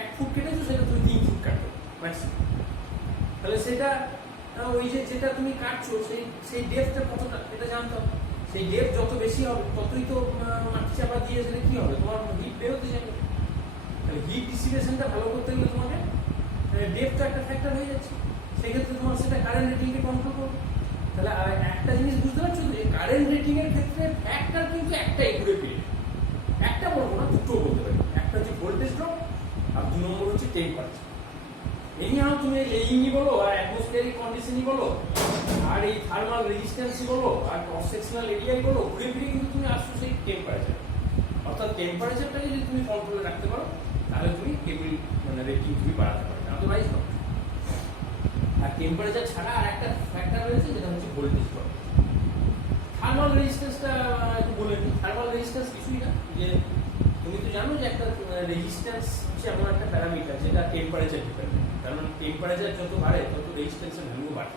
1 ফুট কেটেছো, সেটা তুমি 3 ফুট কাটবে ম্যাক্সিমাম। তাহলে সেটা ওই যে যেটা তুমি কাটছো সেই ডেপথটা কতটা এটা জানতে হবে। সেই ডেপথ যত বেশি হবে ততই তো মাটি চাপা দিয়ে সেটা কি হবে, তোমার হিট বেরোতে যাবে। তাহলে হিট ডিসিপেশনটা ভালো করতে গেলে তোমাকে ডেপথটা একটা ফ্যাক্টর হয়ে যাচ্ছে, সেক্ষেত্রে তোমার সেটা কারেন্ট রেটিংকে কন্ট্রোল করবে। তাহলে একটা জিনিস বুঝতে পারছো যে কারেন্ট রেটিং এর ক্ষেত্রে ফ্যাক্টর কিন্তু একটাই ঘুরে ফিরে, একটা বলবো না, দুটো বলতে পারি। একটা হচ্ছে ভোল্টেজ ড্রপ, আর 2 নম্বর হচ্ছে টেম্পারেচার। এনিহাও তুমি এইংই বলো, আর অ্যাটমসফিয়ারিক কন্ডিশনই বলো, আর এই থার্মাল রেজিস্ট্যান্সই বলো, আর ক্রস সেকশনাল এরিয়াই বলো, ঘুরে ফিরে কিন্তু তুমি আসছো সেই টেম্পারেচার। অর্থাৎ টেম্পারেচারটা যদি তুমি কন্ট্রোলে রাখতে পারো তাহলে তুমি কেবল মানে রেটিং তুমি বাড়াতে পারবে, আদারওয়াইজ না। আর টেম্পারেচার ছাড়া আর একটা ফ্যাক্টর রয়েছে যেটা হচ্ছে ভোল্টেজ ড্রপ। থার্মাল রেজিস্ট্যান্সটা একটু বলে নিই। থার্মাল রেজিস্ট্যান্স কিছুই না, যে তুমি তো জানো যে একটা রেজিস্ট্যান্স হচ্ছে এমন একটা প্যারামিটার যেটা টেম্পারেচার ডিপেন্ডেন্ট। কারণ টেম্পারেচার যত বাড়ে তত রেজিস্ট্যান্সের ভ্যালু বাড়ে,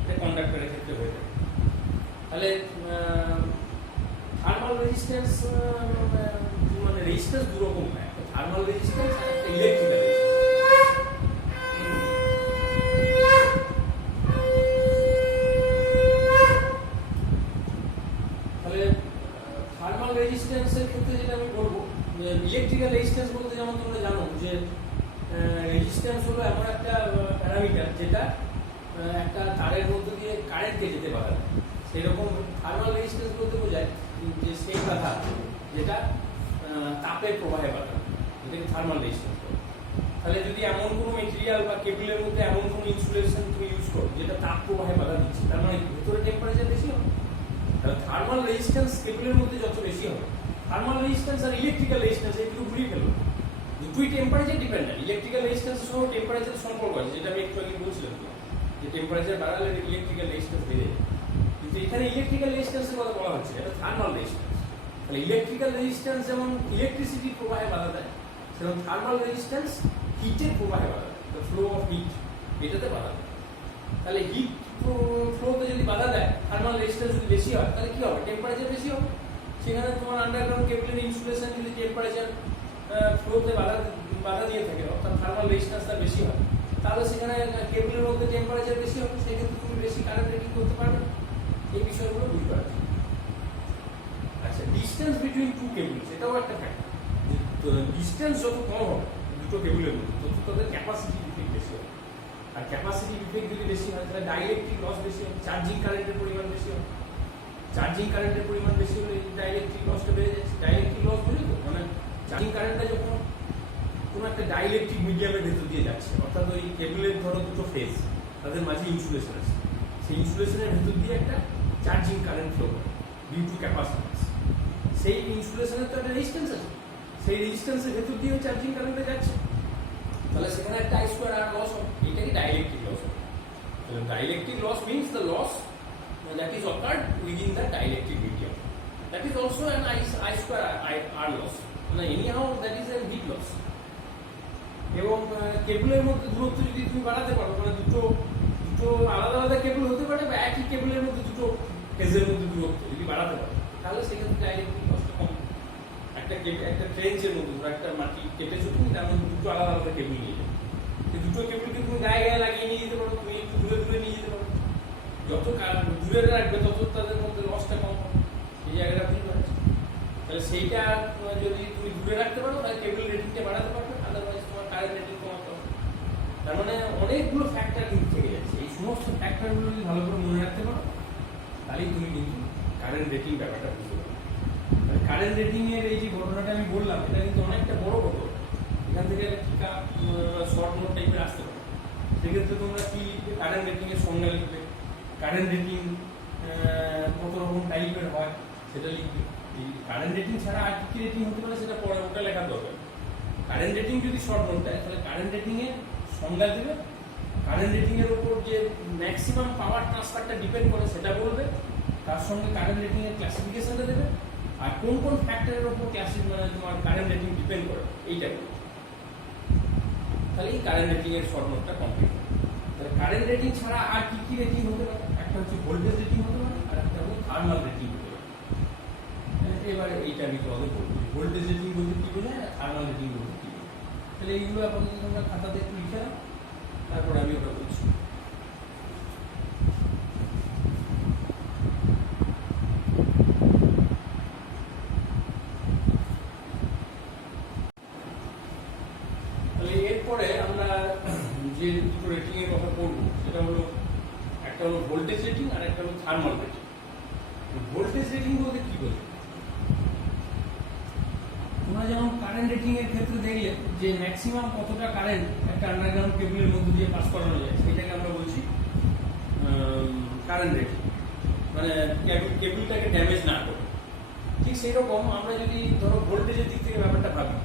এটা কন্ডাক্টরের ক্ষেত্রে হয়ে থাকে। তাহলে থার্মাল রেজিস্ট্যান্স মানে রেজিস্ট্যান্স দু রকম হয়, একটা থার্মাল রেজিস্ট্যান্স আর একটা ইলেকট্রিক্যাল রেজিস্ট্যান্স। তাহলে থার্মাল রেজিস্ট্যান্সের ক্ষেত্রে যেটা আমি বলবো, ইলেকট্রিক্যাল রেজিস্ট্যান্স বলতে যেমন তোমরা জানো যে রেজিস্ট্যান্স হলো এমন একটা প্যারামিটার যেটা একটা তারের মধ্যে দিয়ে কারেন্টকে যেতে বাধা দেয়। সেরকম থার্মাল রেজিস্ট্যান্স বলতে বোঝায় যে সেই বাধা যেটা তাপের প্রবাহে বাধা, যেটাকে থার্মাল রেজিস্ট্যান্স বলে। তাহলে যদি এমন কোনো মেটেরিয়াল বা কেবলের মধ্যে এমন কোনো ইনসুলেশন তুমি ইউজ করো যেটা তাপ প্রবাহে বাধা দিচ্ছে, তার মানে ভিতরে টেম্পারেচার বেশি হবে। তাহলে থার্মাল রেজিস্ট্যান্স কেবলের মধ্যে যত বেশি হবে, থার্মাল রেজিস্ট্যান্স আর ইলেকট্রিক্যাল রেজিস্ট্যান্স এগুলো ঘুরিয়ে ফেলবে, দুটোই টেম্পারেচার ডিপেন্ডেন্ট। ইলেকট্রিক্যাল রেজিস্ট্যান্সের সঙ্গে টেম্পারেচার সম্পর্ক আছে, যেটা আমি একটু আগে বলছিলাম যে টেম্পারেচার বাড়ালে ইলেকট্রিক্যাল রেজিস্ট্যান্স বেড়ে যায়। কিন্তু এখানে ইলেকট্রিক্যাল রেজিস্ট্যান্সের কথা বলা হচ্ছে, এটা থার্মাল রেজিস্ট্যান্স। তাহলে ইলেকট্রিক্যাল রেজিস্ট্যান্স যেমন ইলেকট্রিসিটি প্রবাহে বাধা দেয়, সেরকম থার্মাল রেজিস্ট্যান্স হিটের প্রবাহে বাধা দেয়, দ্য ফ্লো অফ হিট, এটাতে বাধা দেয়। তাহলে হিট ফ্লোতে যদি বাধা দেয়, থার্মাল রেজিস্ট্যান্স যদি বেশি হয়, তাহলে কি হবে, টেম্পারেচার বেশি হবে। সেখানে তোমার আন্ডারগ্রাউন্ড কেবলের ইনসুলেশন যদি টেম্পারেচার ফ্লোতে বাধা দিয়ে থাকে, অর্থাৎ থার্মাল রেজিস্ট্যান্সটা বেশি হয়, তাহলে সেখানে কেবলের মধ্যে টেম্পারেচার বেশি হবে, সেক্ষেত্রে তুমি বেশি কারেন্ট রেটিং করতে পারবে। এই বিষয়গুলো বুঝতে পারবে। আচ্ছা, ডিস্টেন্স বিটুইন টু কেবল, সেটাও একটা ফ্যাক্টর। ডিস্টেন্স যত কম হবে দুটো কেবলের মধ্যে, তত তাদের ক্যাপাসিটি ডিফেক্ট বেশি হবে। আর ক্যাপাসিটি ডিফেক্ট যদি বেশি হয় তাহলে ডাইইলেকট্রিক লস বেশি হবে, চার্জিং কারেন্টের পরিমাণ বেশি হবে। চার্জিং কারেন্টের পরিমাণ বেশি হলে ডাইইলেকট্রিক লসটা বেড়ে যাচ্ছে। ডাইইলেকট্রিক লস বুঝলি তো, মানে চার্জিং কারেন্টটা যখন কোনো একটা ডাইইলেকট্রিক মিডিয়ামের ভেতর দিয়ে যাচ্ছে, অর্থাৎ ওই কেবলের ধরো দুটো ফেজ, তাদের মাঝে ইনসুলেশন আছে, সেই ইনসুলেশনের ভেতর দিয়ে একটা চার্জিং কারেন্ট ফ্লো করে ডিউ টু ক্যাপাসিটেন্স। সেই ইনসুলেশনের তো একটা রেজিস্ট্যান্স আছে, সেই রেজিস্ট্যান্সের ভেতর দিয়ে চার্জিং কারেন্টে যাচ্ছে, তাহলে সেখানে একটা I স্কয়ার R লস হবে, এটাকে ডাইইলেকট্রিক লস হবে। তাহলে dielectric loss means the loss that is occurred within the dielectric medium. That is also an I square R loss. Anyhow, that is a heat loss. এবং কেবলের মধ্যে দূরত্ব যদি তুমি বাড়াতে পারো, মানে দুটো আলাদা আলাদা কেবল হতে পারে, বা একই কেবলের মধ্যে দুটো ফেজের মধ্যে দূরত্ব যদি বাড়াতে পারো, তাহলে সেক্ষেত্রে ডাইইলেকট্রিক লসটা কম। একটা ট্রেঞ্চের মধ্যে একটা মাটি কেটেছো তুমি, তার মধ্যে দুটো আলাদা আলাদা কেবল নিয়ে যাবে, এই দুটো কেবলকে তুমি গায়ে গায়ে লাগিয়ে নিয়ে যেতে পারো, তুমি একটু দূরে দূরে নিয়ে যেতে পারো। যত দূরে রাখবে তত তাদের মধ্যে লসটা কম হবে, সেই জায়গাটা বুঝতে পারছি। তাহলে সেইটা যদি তুমি দূরে রাখতে পারো তাহলে কেবল রেটিংটা বাড়াতে পারবে, আদারওয়াইজ তোমার কারেন্ট রেটিং কমাতে হবে। তার মানে অনেকগুলো ফ্যাক্টর কিন্তু থেকে যাচ্ছে, এই সমস্ত ফ্যাক্টরগুলো যদি ভালো করে মনে রাখতে পারো তাহলেই তুমি কিন্তু কারেন্ট রেটিং ব্যাপারটা বুঝতে পারবে। কারেন্ট রেটিং এর এই যে ঘটনাটা আমি বললাম, এটা কিন্তু অনেকটা বড় ঘটনা। এখান থেকে একটা শর্ট নোট টাইপের আসতে পারে। সেক্ষেত্রে তোমরা কি লিখবে, কারেন্ট রেটিং এর সংজ্ঞা লিখবে, কারেন্ট রেটিং কত রকম টাইপের হয় সেটা লিখবে। এই কারেন্ট রেটিং ছাড়া আর কি রেটিং হতে পারে সেটা পরে ওটা লেখার দরকার। কারেন্ট রেটিং যদি শর্ট নোট দেয় তাহলে কারেন্ট রেটিং এর সংজ্ঞা দেবে, কারেন্ট রেটিং এর উপর যে ম্যাক্সিমাম পাওয়ার ট্রান্সফারটা ডিপেন্ড করে সেটা বলবে, তার সঙ্গে কারেন্ট রেটিং এর ক্লাসিফিকেশনটা দেবে, আর কোন কোন ফ্যাক্টরের উপর মানে তোমার কারেন্ট রেটিং ডিপেন্ড করে এইটা বলবে। তাহলে এই কারেন্ট রেটিং এর শর্ট নোটটা কমপ্লিট হবে। কারেন্ট রেটিং ছাড়া আর কি কি রেটিং হতে পারে? একটা হচ্ছে ভোল্টেজ রেটিং হতে পারে, আর একটা হচ্ছে থার্মাল রেটিং হতে পারে। এবারে এইটা আমি তোমাদের বলবো ভোল্টেজ রেটিং বলতে কি বোঝায়, থার্মাল রেটিং বলতে কি বোঝায়। তাহলে এইগুলো এখন তোমরা খাতাতে একটু লিখে নাও, তারপর আমি ওটা বলছি। তাহলে এরপরে আমরা যে দুটো রেটিং এর কথা বলবো সেটা হলো, একটা হলো ভোল্টেজ রেটিং আর একটা হলো থার্মাল রেটিং। ভোল্টেজ রেটিং বলতে কি বোঝায়? তোমরা যেমন কারেন্ট রেটিং এর ক্ষেত্রে দেখলে যে ম্যাক্সিমাম কতটা কারেন্ট একটা আন্ডারগ্রাউন্ড কেবলের মধ্যে দিয়ে পাস করানো যায় সেটাকে আমরা বলছি কারেন্ট রেটিং, মানে কেবলটাকে ড্যামেজ না করে। ঠিক সেই রকম আমরা যদি ধরো ভোল্টেজের দিক থেকে ব্যাপারটা ভাবি,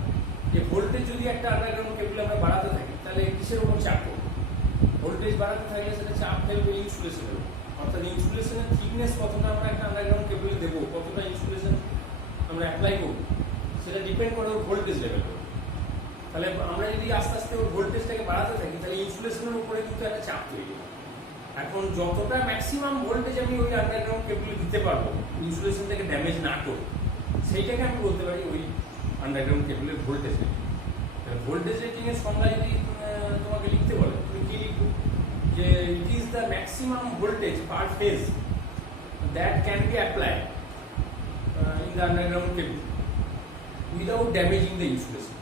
যে ভোল্টেজ যদি একটা আন্ডারগ্রাউন্ড কেবল আমরা বাড়াতে থাকি তাহলে কিসের উপর চাপ পড়বে? ভোল্টেজ বাড়াতে থাকলে সেটা চাপ ফেলবে ইনসুলেশনের, অর্থাৎ ইনসুলেশনের থিকনেস কতটা আমরা একটা আন্ডারগ্রাউন্ড কেবলে দেবো, কতটা ইনসুলেশন আমরা অ্যাপ্লাই করবো, সেটা ডিপেন্ড করে ওর ভোল্টেজ লেভেল। তাহলে আমরা যদি আস্তে আস্তে ওর ভোল্টেজটাকে বাড়াতে থাকি তাহলে ইনসুলেশনের উপরে কিন্তু একটা চাপ তৈরি হয়। এখন যতটা ম্যাক্সিমাম ভোল্টেজ আমি ওই আন্ডারগ্রাউন্ড কেবলে দিতে পারবো ইনসুলেশনটাকে ড্যামেজ না করে, সেইটাকে আমি বলতে পারি ওই আন্ডারগ্রাউন্ড কেবলের ভোল্টেজ রেটিং। ভোল্টেজ রেটিং এর সংজ্ঞা যদি তোমাকে লিখতে বলে, তুমি কি লিখবো? যে it is the maximum voltage per phase that can be applied in the underground cable without damaging the insulation.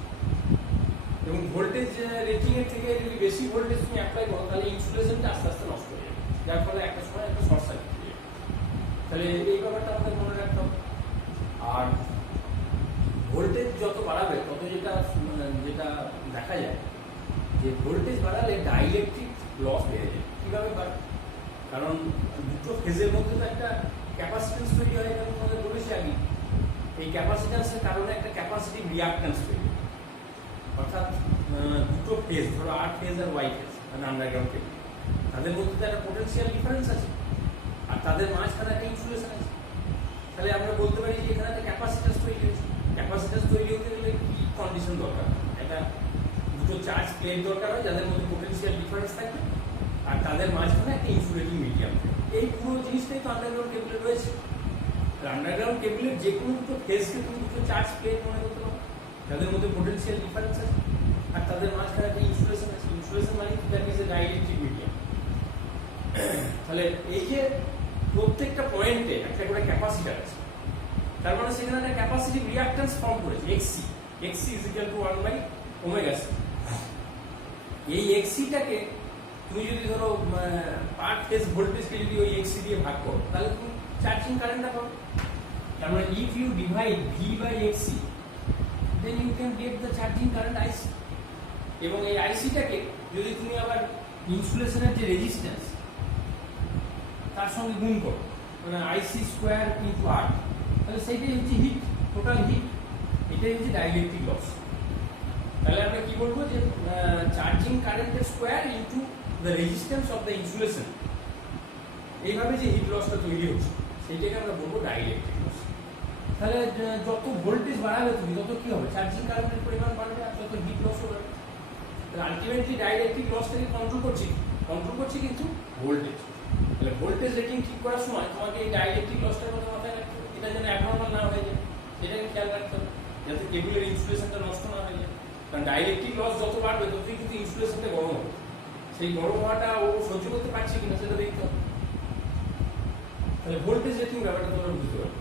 এবং ভোল্টেজ রেটিং এর থেকে যদি বেশি ভোল্টেজ তুমি অ্যাপ্লাই করো তাহলে ইনসুলেশনটা আস্তে আস্তে নষ্ট হয়ে যাবে, যার ফলে একটা সময় একটা শর্ট সার্কিট হয়ে যাবে। তাহলে এই ব্যাপারটা আমাদের মনে রাখতে হবে। আর ভোল্টেজ যত বাড়াবে তত যেটা দেখা যায় যে ভোল্টেজ বাড়ালে ডাইইলেকট্রিক লস বেড়ে যায়। কীভাবে বাড়ে? কারণ দুটো ফেজের মধ্যে তো একটা ক্যাপাসিটেন্স তৈরি হয়, এটা তোমাদের বলেছি আগে। এই ক্যাপাসিটেন্সের কারণে একটা ক্যাপাসিটিভ রিঅ্যাক্ট্যান্স তৈরি, অর্থাৎ দুটো ফেজ, ধরো আর ফেজ আর ওয়াই ফেজ, মানে আন্ডারগ্রাউন্ড কেবল, তাদের মধ্যে তো একটা পোটেনশিয়াল ডিফারেন্স আছে, আর তাদের মাঝখানে একটা ইনসুলেশন আছে। তাহলে আমরা বলতে পারি যে এখানে একটা ক্যাপাসিটেন্স তৈরি হয়েছে। ক্যাপাসিটেন্স তৈরি হতে গেলে কি কন্ডিশন দরকার? একটা দুটো চার্জ প্লেট দরকার হয় যাদের মধ্যে পোটেনশিয়াল ডিফারেন্স থাকবে, আর তাদের মাঝখানে একটা ইনসুলেটিং মিডিয়াম। এই পুরো জিনিসটাই তো আন্ডারগ্রাউন্ড কেবলে রয়েছে। আন্ডারগ্রাউন্ড কেবলের যে কোনো দুটো ফেজকে তুমি দুটো চার্জ প্লেট মনে করতে পারো, যাদের মধ্যে পোটেনশিয়াল ডিফারেন্স আছে, আর তাদের মাঝখানে একটা ইনসুলেশন আছে। ইনসুলেশন মানে that is a dielectric medium. তাহলে এই যে প্রত্যেকটা পয়েন্টে একটা করে ক্যাপাসিটার আছে, তার মানে সেখানে একটা ক্যাপাসিটিভ রিঅ্যাক্ট্যান্স ফর্ম করেছে এক্সি। এক্সি ইজ ইকুয়াল টু 1/ওমেগা সি। এই এক্সিটাকে তুমি যদি ধরো পার ফেজ ভোল্টেজকে যদি ওই এক্সি দিয়ে ভাগ করো তাহলে তুমি চার্জিং কারেন্টটা পাবে। তার মানে if you divide V by X C then you can get the charging current I C. এবং এই আইসিটাকে যদি তুমি আবার ইনসুলেশনের যে রেজিস্ট্যান্স তার সঙ্গে গুণ করো, মানে আইসি স্কোয়ার ইন্টু আর, তাহলে সেইটাই হচ্ছে হিট, টোটাল হিট। এটাই হচ্ছে ডাইইলেকট্রিক লস। তাহলে আমরা কি বলবো যে চার্জিং কারেন্টের square into the resistance of the insulation, এইভাবে যে হিট লসটা তৈরি হচ্ছে সেইটাকে আমরা বলবো ডাইইলেকট্রিক লস। তাহলে যত ভোল্টেজ বাড়াবে তুমি তত কি হবে? চার্জিং কারেন্টের পরিমাণ বাড়বে আর তত হিট লসও বাড়বে। তাহলে আলটিমেটলি ডাইইলেকট্রিক লসটাকে কন্ট্রোল করছি কিন্তু ভোল্টেজ। তাহলে ভোল্টেজ রেটিং ঠিক করার সময় তোমাকে এই ডাইইলেকট্রিক লসটার কথা মাথায় রাখতে হবে, এটা যেন অ্যাবনর্মাল না হয়ে যায় সেটাকে খেয়াল রাখতে হবে, যাতে কেবলের ইনসুলেশনটা নষ্ট না হয়ে যায়। কারণ ডাইইলেকট্রিক লস যত বাড়বে ততই কিন্তু ইনসুলেশনটা গরম হবে। সেই গরম হওয়াটা ও সহ্য করতে পারছে কিনা সেটা দেখতে হবে। তাহলে ভোল্টেজ রেটিং ব্যাপারটা তোমরা বুঝতে পারবে।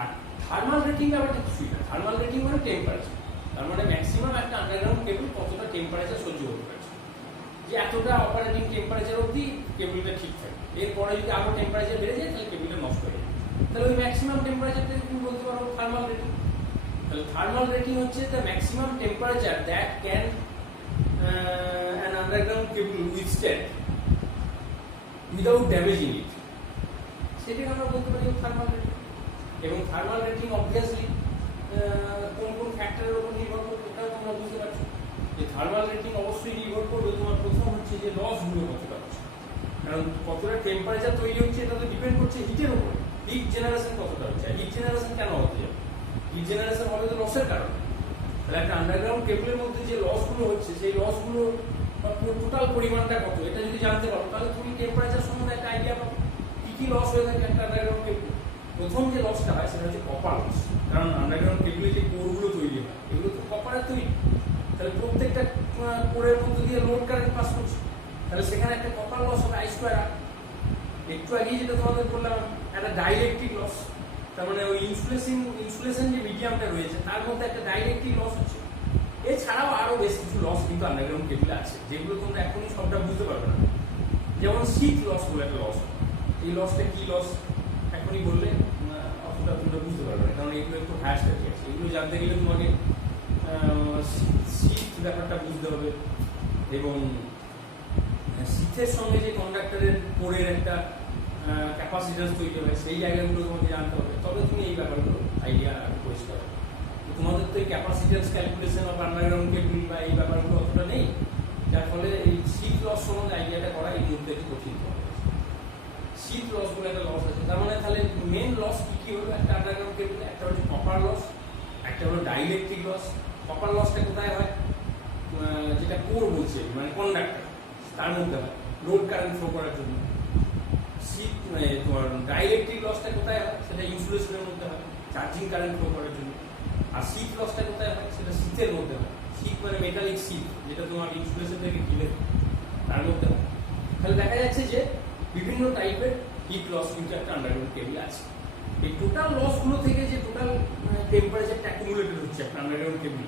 আর থার্মাল রেটিং ব্যাপারটা কিছুই না। থার্মাল রেটিং মানে টেম্পারেচার। তার মানে ম্যাক্সিমাম একটা আন্ডারগ্রাউন্ড কেবল কতটা টেম্পারেচার সহ্য করতে পারছে, যে এতটা অপারেটিং টেম্পারেচার অবধি কেবলটা ঠিক থাকে। এরপরে যদি আরো টেম্পারেচার বেড়ে যায় তাহলে কেবলটা নষ্ট হয়ে যায়। তাহলে ওই ম্যাক্সিমাম টেম্পারেচারটাকে তুমি বলতে পারো থার্মাল রেটিং। তাহলে থার্মাল রেটিং হচ্ছে the maximum temperature that can an underground cable withstand without damaging it, সেটাকে আমরা বলতে পারি থার্মাল রেটিং। এবং থার্মাল রেটিং অবভিয়াসলি কোন কোন ফ্যাক্টরের উপর নির্ভর করবে এটাও তোমরা বুঝতে পারছো। যে থার্মাল রেটিং অবশ্যই নির্ভর করবে তোমার প্রথম হচ্ছে যে লসগুলো কতটা হচ্ছে, কারণ কতটা টেম্পারেচার তৈরি হচ্ছে এটা তো ডিপেন্ড করছে হিটের উপর। হিট জেনারেশন কতটা হচ্ছে, হিট জেনারেশন কেন হতে যাবে? হিট জেনারেশন হবে তো লসের কারণে। তাহলে একটা আন্ডারগ্রাউন্ড কেবলের মধ্যে যে লসগুলো হচ্ছে সেই লসগুলো বা টোটাল পরিমাণটা কত, এটা যদি জানতে পারো তাহলে তুমি টেম্পারেচার সম্বন্ধে একটা আইডিয়া পাবো কি লস হয়ে থাকে একটা আন্ডারগ্রাউন্ড কেবল। প্রথম যে লসটা হয় সেটা হচ্ছে কপার লস, কারণ আন্ডারগ্রাউন্ড কেবলে যে কোরগুলো তৈরি হয় এগুলো তো কপারের তৈরি, তাহলে প্রত্যেকটা কোরের মধ্যে দিয়ে লোড কারেন্ট পাস করছে, তাহলে সেখানে একটা কপার লস হবে I²R। একটু আগেই যেটা তোমাদের বললাম একটা ডাইইলেকট্রিক লস, তার মানে ওই ইনসুলেশন যে মিডিয়ামটা রয়েছে তার মধ্যে একটা ডাইইলেকট্রিক লস হচ্ছে। এছাড়াও আরো বেশ কিছু লস কিন্তু আন্ডারগ্রাউন্ড কেবলে আছে যেগুলো তোমরা এখনই সবটা বুঝতে পারবে না। যেমন শীত লস বলে একটা লস, এই লসটা কি লস এখনই বললে অতটা তোমরা বুঝতে পারবে না, কারণ এগুলো একটু হায়ার স্টাডি আছে। এগুলো জানতে গেলে তোমাকে শীত ব্যাপারটা বুঝতে হবে, এবং শীতের সঙ্গে যে কন্ডাক্টরের কোরের একটা ক্যাপাসিট্যান্স তৈরি হয় সেই জায়গাগুলো তোমাকে জানতে হবে, তবে তুমি এই ব্যাপারগুলো আইডিয়া পরিষ্কার হবে। তোমাদের তো এই capacitance calculation of underground cable বা এই ব্যাপারগুলো অতটা নেই, যার ফলে এই শীত লস সম্বন্ধে আইডিয়াটা করা এই মুহূর্তে একটু কঠিন হবে। শীত লস বলে একটা লস আছে, তার মানে তাহলে মেন লস কি কি হলো একটা আন্ডারগ্রাউন্ড কেবলে? একটা হচ্ছে কপার লস, একটা হলো ডাইইলেকট্রিক লস। কপার লসটা কোথায় হয়? যেটা কোর বলছে মানে কন্ডাক্টর তার মধ্যে হয় লোড কারেন্ট ফ্লো করার জন্য। শীত তোমার ডাইইলেকট্রিক লসটা কোথায় হয়? সেটা ইনসুলেশনের মধ্যে হয় চার্জিং কারেন্ট ফ্লো করার জন্য। আর শীত লসটা কোথায় হয়? সেটা শীতের মধ্যে হয়। শীত মানে মেটালিক শীত, যেটা তোমার ইনসুলেশন থেকে কিনে তার মধ্যে হয়। তাহলে দেখা যাচ্ছে যে বিভিন্ন টাইপের হিট লস কিন্তু একটা আন্ডারগ্রাউন্ড কেবল আছে। এই টোটাল লসগুলো থেকে যে টোটাল টেম্পারেচারটা অ্যাকুমুলেটেড হচ্ছে একটা আন্ডারগ্রাউন্ড কেবল,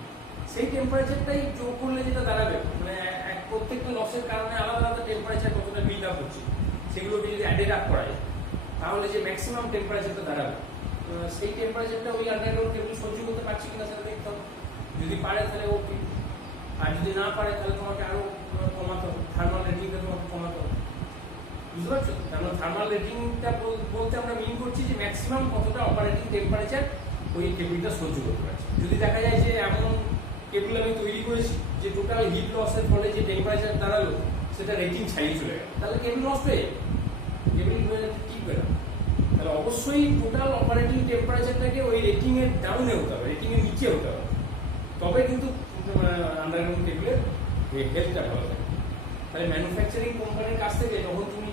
সেই টেম্পারেচারটাই যোগ করলে যেটা দাঁড়াবে, মানে প্রত্যেকটা লসের কারণে আলাদা আলাদা টেম্পারেচার কতটা বিল্ড আপ হচ্ছে সেগুলোকে যদি অ্যাডেড আপ করা যায় তাহলে যে ম্যাক্সিমাম টেম্পারেচারটা দাঁড়াবে, সেই টেম্পারেচারটা ওই আন্ডারগ্রাউন্ড কেবল সহ্য করতে পারছে কিনা সেটা দেখতে হবে। যদি পারে তাহলে ওকে, আর যদি না পারে তাহলে তোমাকে আরো কমাতে হবে, থার্মাল রেটিংটা তোমাকে কমাতে হবে। বুঝতে পারছো? কারণ থার্মাল রেটিংটা বলতে আমরা মিন করছি যে ম্যাক্সিমাম কতটা অপারেটিং টেম্পারেচার ওই কেবলটা সহ্য করতে পারছে। যদি দেখা যায় যে এমন কেবল আমি তৈরি করেছি যে টোটাল হিট লসের ফলে যে টেম্পারেচার দাঁড়ালো সেটা রেটিং ছাড়িয়ে চলে গেল, তাহলে কেবল নষ্ট হয়ে যাবে, কেবল টিকবে না। তাহলে অবশ্যই টোটাল অপারেটিং টেম্পারেচারটাকে ওই রেটিং এর ডাউনে হতে হবে, রেটিং এর নিচে হতে হবে, তবে কিন্তু আন্ডারগ্রাউন্ড কেবলের হেলথটা ভালো থাকে। তাহলে ম্যানুফ্যাকচারিং কোম্পানির কাছ থেকে যখন তুমি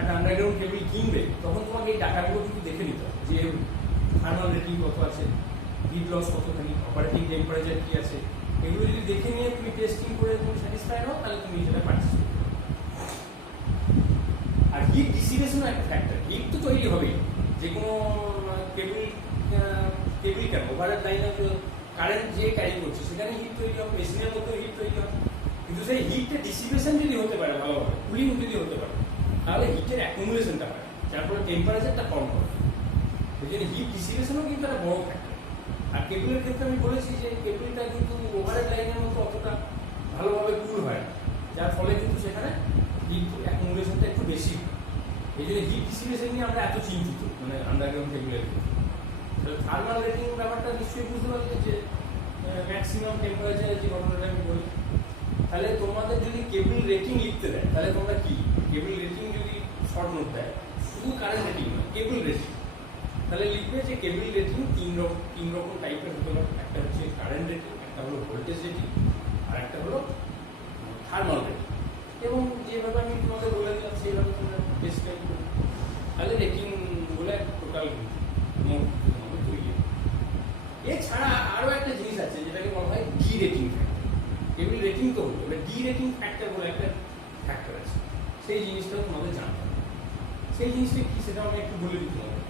একটা আন্ডারগ্রাউন্ড কেবল কিনবে তখন তোমাকে এই ডাটাগুলো কিন্তু দেখে নিতে হবে যে থার্মাল রেটিং কত আছে, হিট লস কতখানি, অপারেটিং টেম্পারেচার কি আছে, এগুলো যদি দেখে নিয়ে তুমি টেস্টিং করে তুমি স্যাটিসফাইড হও তাহলে তুমি সেটা পারচেজ করতে পারো। আর হিট ডিসিপেশনও একটা ফ্যাক্টর, হিট তো তৈরি হবেই যে কোনো কেবল কেন ওভারহেড লাইনে কারেন্ট যে ক্যারি করছে সেখানে হিট তৈরি হবে, মেশিনের মধ্যে হিট তৈরি হবে, কিন্তু সেই হিটটা ডিসিপেশন যদি হতে পারে ভালোভাবে, কুলিং যদি হতে পারে তাহলে হিটের অ্যাকুমুলেশনটা হয়, যার ফলে টেম্পারেচারটা কম হবে। ওই জন্য হিট ডিসিপেশনও কিন্তু একটা বড় ফ্যাক্টর। আর কেবলের ক্ষেত্রে আমি বলেছি যে কেবলটা কিন্তু ওভারহেড লাইনের মতো অতটা ভালোভাবে কুল হয়, যার ফলে কিন্তু সেখানে হিট অ্যাকুমুলেশনটা একটু বেশি হয়। এই জন্য হিট ডিসিপেশন নিয়ে আমরা এত চিন্তিত মানে আন্ডারগ্রাউন্ড কেবলের ক্ষেত্রে। থার্মাল রেটিং ব্যাপারটা নিশ্চয়ই বুঝতে পারলে যে ম্যাক্সিমাম টেম্পারেচারের যে ঘটনাটা আমি বলি। তাহলে তোমাদের যদি কেবল রেটিং লিখতে দেয় তাহলে তোমরা কি কেবল রেটিং যদি শর্ট নোট দেয়, শুধু কারেন্ট রেটিং নয় কেবল রেটিং, তাহলে লিখবে যে কেবল রেটিং তিন রকম টাইপের হতে পারে। একটা হচ্ছে কারেন্ট রেটিং, একটা হলো ভোল্টেজ রেটিং, আর একটা হলো থার্মাল রেটিং। এবং যেভাবে আমি তোমাদের বলে দিলাম সেইভাবে তোমরা ডেসক্রাইব করো, তাহলে রেটিং বলে টোটাল নোট তৈরি। এছাড়া আরো একটা জিনিস আছে যেটাকে বলা হয় ডি রেটিং ফ্যাক্টর। কেবল রেটিং তো হলো, এবার ডি রেটিং ফ্যাক্টর বলে একটা ফ্যাক্টর আছে, সেই জিনিসটাও তোমাদের জানতে হবে। সেই জিনিসটা কি সেটা আমি একটু বলে দিতে হবে।